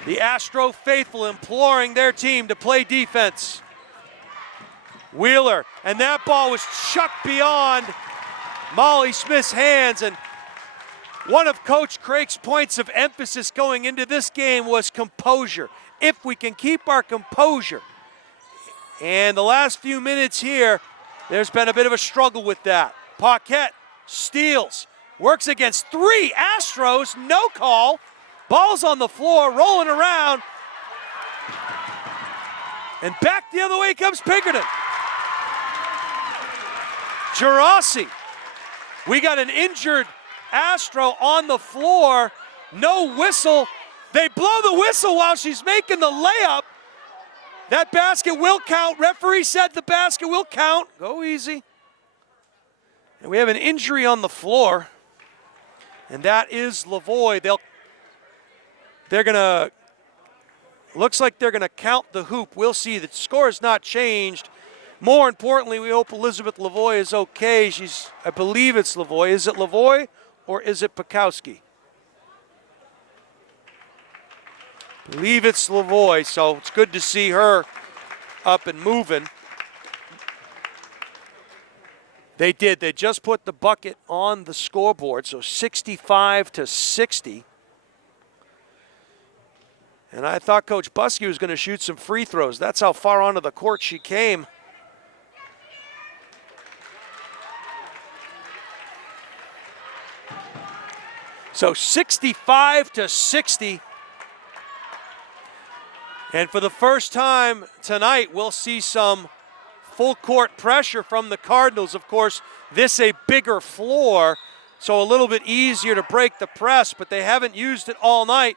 The Astro faithful imploring their team to play defense. Wheeler, and that ball was chucked beyond Molly Smith's hands, and one of Coach Craig's points of emphasis going into this game was composure. If we can keep our composure. And the last few minutes here, there's been a bit of a struggle with that. Paquette steals, works against 3 Astros, no call. Ball's on the floor, rolling around. And back the other way comes Pinkerton. Gerasi. We got an injured Astro on the floor. No whistle. They blow the whistle while she's making the layup. That basket will count. Referee said the basket will count. Go easy. And we have an injury on the floor. And that is Lavoie. They're gonna, looks like they're gonna count the hoop. We'll see. The score has not changed. More importantly, we hope Elizabeth Lavoie is okay. I believe it's Lavoie. Is it Lavoie or is it Pakowski? I believe it's Lavoie, so it's good to see her up and moving. They did. They just put the bucket on the scoreboard, so 65-60. And I thought Coach Buskey was going to shoot some free throws. That's how far onto the court she came. So 65-60. And for the first time tonight, we'll see some full court pressure from the Cardinals. Of course, this a bigger floor, so a little bit easier to break the press, but they haven't used it all night.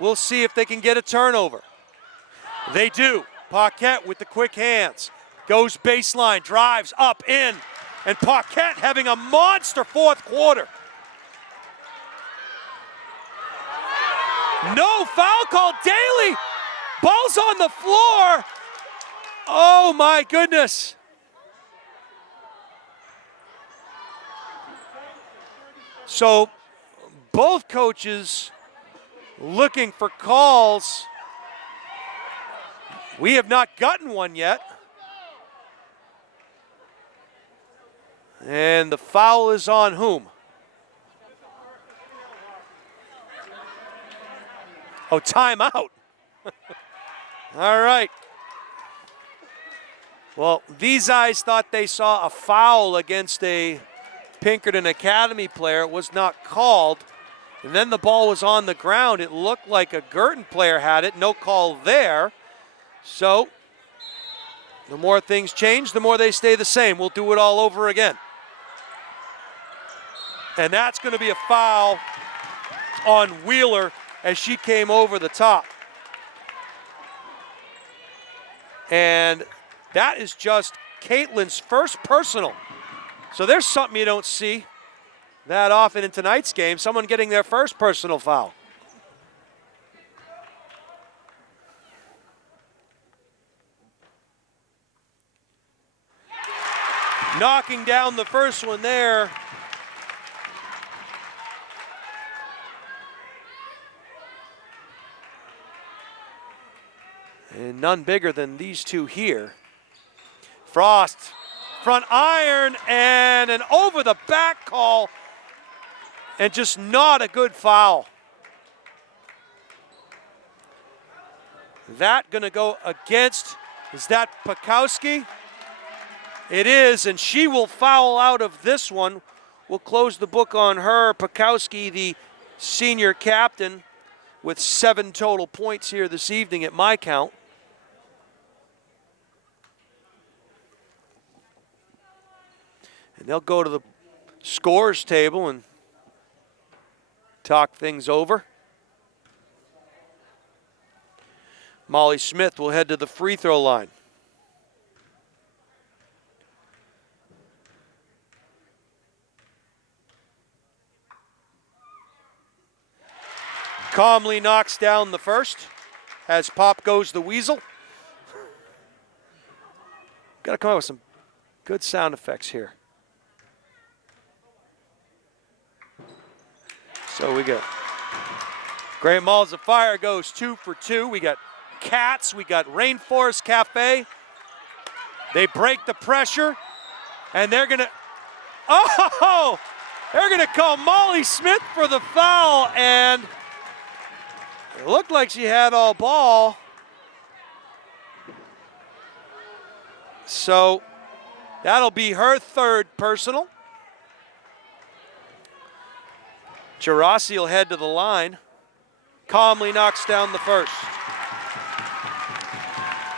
We'll see if they can get a turnover. They do. Paquette with the quick hands. Goes baseline, drives up, in. And Paquette having a monster fourth quarter. No foul called. Daly. Ball's on the floor. Oh my goodness. So both coaches looking for calls. We have not gotten one yet. And the foul is on whom? Oh, timeout. All right. Well, these eyes thought they saw a foul against a Pinkerton Academy player. It was not called. And then the ball was on the ground. It looked like a Guertin player had it. No call there. So the more things change, the more they stay the same. We'll do it all over again. And that's going to be a foul on Wheeler as she came over the top. And that is just Caitlyn's first personal. So there's something you don't see that often in tonight's game, someone getting their first personal foul. Knocking down the first one there. And none bigger than these two here. Frost, front iron, and an over the back call, and just not a good foul. That gonna go against, is that Pakowski? It is, and she will foul out of this one. We'll close the book on her. Pakowski, the senior captain, with 7 total points here this evening at my count. And they'll go to the scores table and talk things over. Molly Smith will head to the free throw line. Calmly knocks down the first as pop goes the weasel. Got to come up with some good sound effects here. So we got Great Malls of Fire goes 2 for 2. We got Cats, we got Rainforest Cafe. They break the pressure, and they're gonna, they're gonna call Molly Smith for the foul, and it looked like she had all ball. So that'll be her third personal. Gerasi will head to the line. Calmly knocks down the first.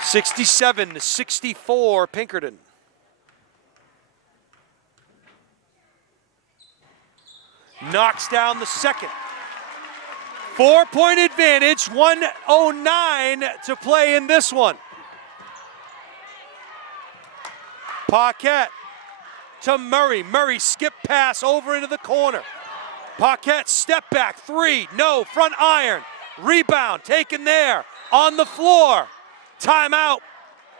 67-64 Pinkerton. Knocks down the second. 4-point advantage, 1:09 to play in this one. Paquette to Murray. Murray skip pass over into the corner. Paquette step back, 3, no, front iron. Rebound taken there, on the floor. Timeout,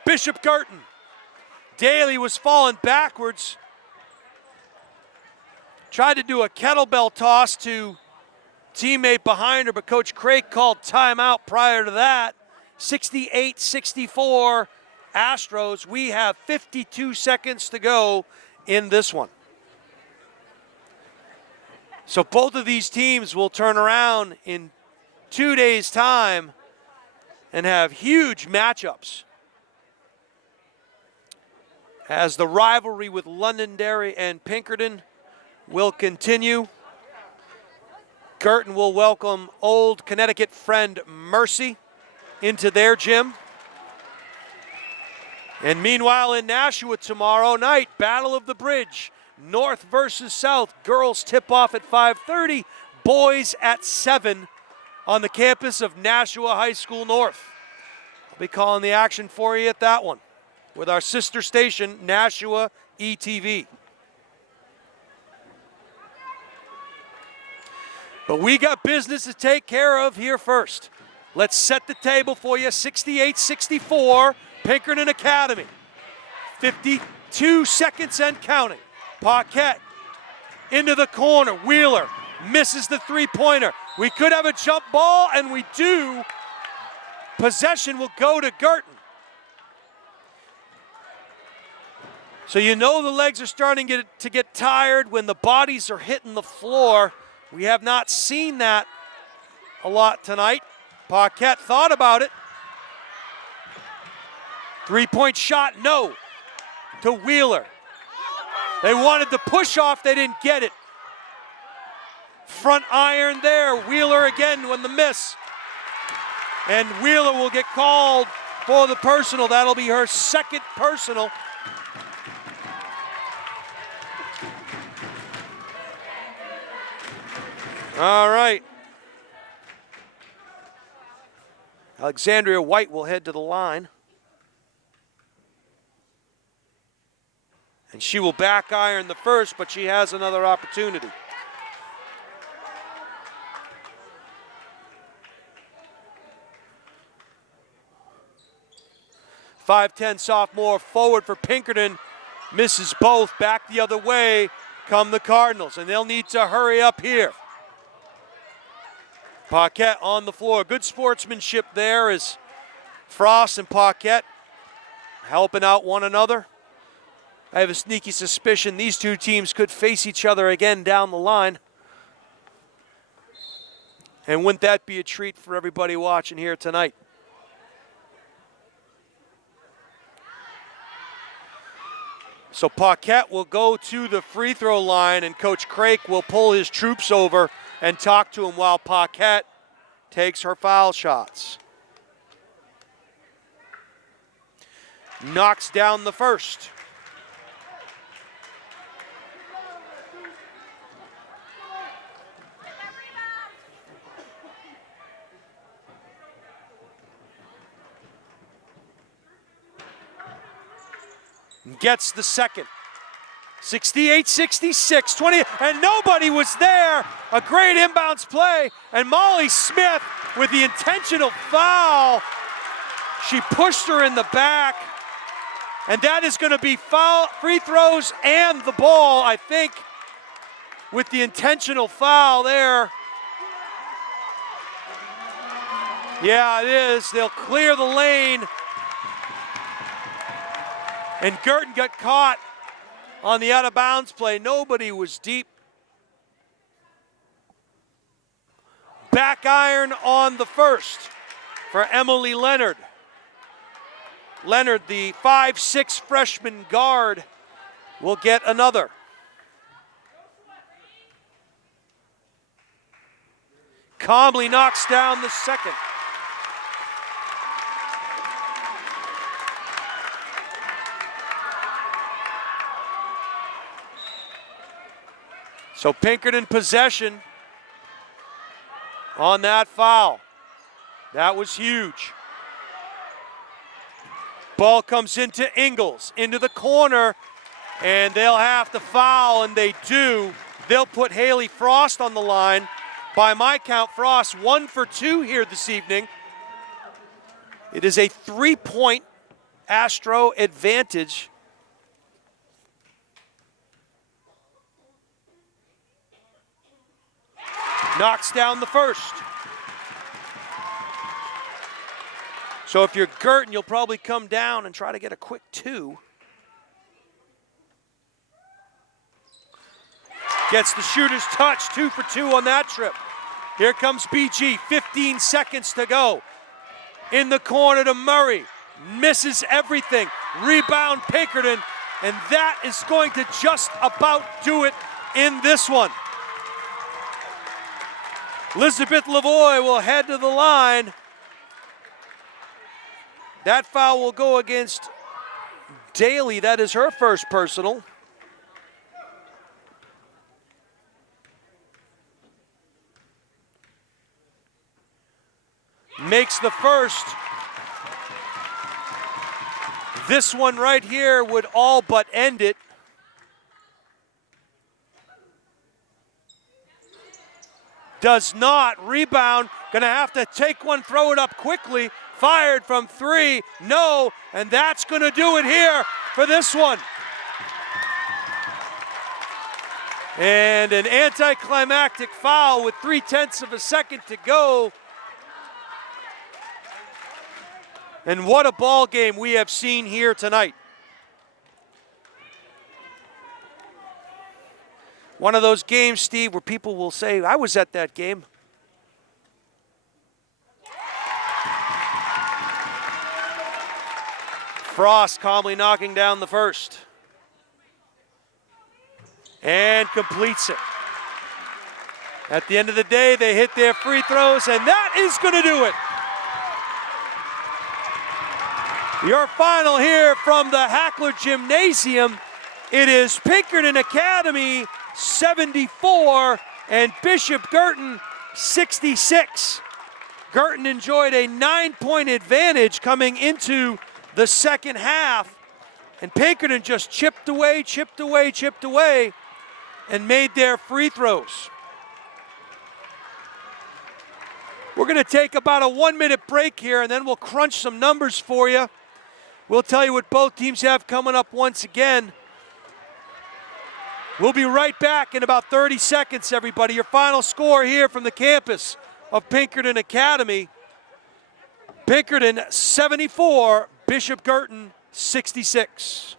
Bishopp Guertin. Daly was falling backwards. Tried to do a kettlebell toss to teammate behind her, but Coach Craig called timeout prior to that. 68-64 Astros. We have 52 seconds to go in this one. So both of these teams will turn around in 2 days' time and have huge matchups as the rivalry with Londonderry and Pinkerton will continue. Guertin will welcome old Connecticut friend Mercy into their gym. And meanwhile in Nashua tomorrow night, Battle of the Bridge, North versus South. Girls tip off at 5:30, boys at 7 on the campus of Nashua High School North. I'll be calling the action for you at that one with our sister station, Nashua ETV. But we got business to take care of here first. Let's set the table for you. 68-64, Pinkerton Academy. 52 seconds and counting. Paquette into the corner. Wheeler misses the three-pointer. We could have a jump ball, and we do. Possession will go to Guertin. So you know the legs are starting to get tired when the bodies are hitting the floor. We have not seen that a lot tonight. Paquette thought about it. Three-point shot, no, to Wheeler. They wanted the push off, they didn't get it. Front iron there, Wheeler again when the miss. And Wheeler will get called for the personal. That'll be her second personal. All right. Alexandria White will head to the line. And she will back iron the first, but she has another opportunity. .5'10" sophomore forward for Pinkerton. Misses both. Back the other way come the Cardinals, and they'll need to hurry up here. Paquette on the floor. Good sportsmanship there as Frost and Paquette helping out one another. I have a sneaky suspicion these two teams could face each other again down the line. And wouldn't that be a treat for everybody watching here tonight? So Paquette will go to the free throw line, and Coach Crake will pull his troops over and talk to him while Paquette takes her foul shots. Knocks down the first. Gets the second. 68-66, 20, and nobody was there. A great inbounds play, and Molly Smith with the intentional foul. She pushed her in the back, and that is going to be foul, free throws and the ball, I think, with the intentional foul there. Yeah, it is. They'll clear the lane. And Guertin got caught on the out-of-bounds play. Nobody was deep. Back iron on the first for Emily Leonard. Leonard, the 5'6" freshman guard, will get another. Calmly knocks down the second. So Pinkerton possession on that foul. That was huge. Ball comes into Ingles, into the corner, and they'll have to foul, and they do. They'll put Haley Frost on the line. By my count, Frost 1 for 2 here this evening. It is a 3-point Astro advantage. Knocks down the first. So if you're Guertin, you'll probably come down and try to get a quick 2. Gets the shooter's touch, 2 for 2 on that trip. Here comes BG, 15 seconds to go. In the corner to Murray, misses everything. Rebound Pinkerton, and that is going to just about do it in this one. Elizabeth Lavoie will head to the line. That foul will go against Daly. That is her first personal. Makes the first. This one right here would all but end it. Does not. Rebound. Gonna have to take one, throw it up quickly. Fired from 3. No. And that's gonna do it here for this one. And an anticlimactic foul with 0.3 of a second to go. And what a ball game we have seen here tonight. One of those games, Steve, where people will say, I was at that game. Frost calmly knocking down the first. And completes it. At the end of the day, they hit their free throws, and that is going to do it. Your final here from the Hackler Gymnasium. It is Pinkerton Academy 74 and Bishopp Guertin 66. Guertin enjoyed a 9-point advantage coming into the second half, and Pinkerton just chipped away, and made their free throws. We're going to take about a 1-minute break here, and then we'll crunch some numbers for you. We'll tell you what both teams have coming up once again. We'll be right back in about 30 seconds, everybody. Your final score here from the campus of Pinkerton Academy. Pinkerton 74, Bishopp Guertin 66.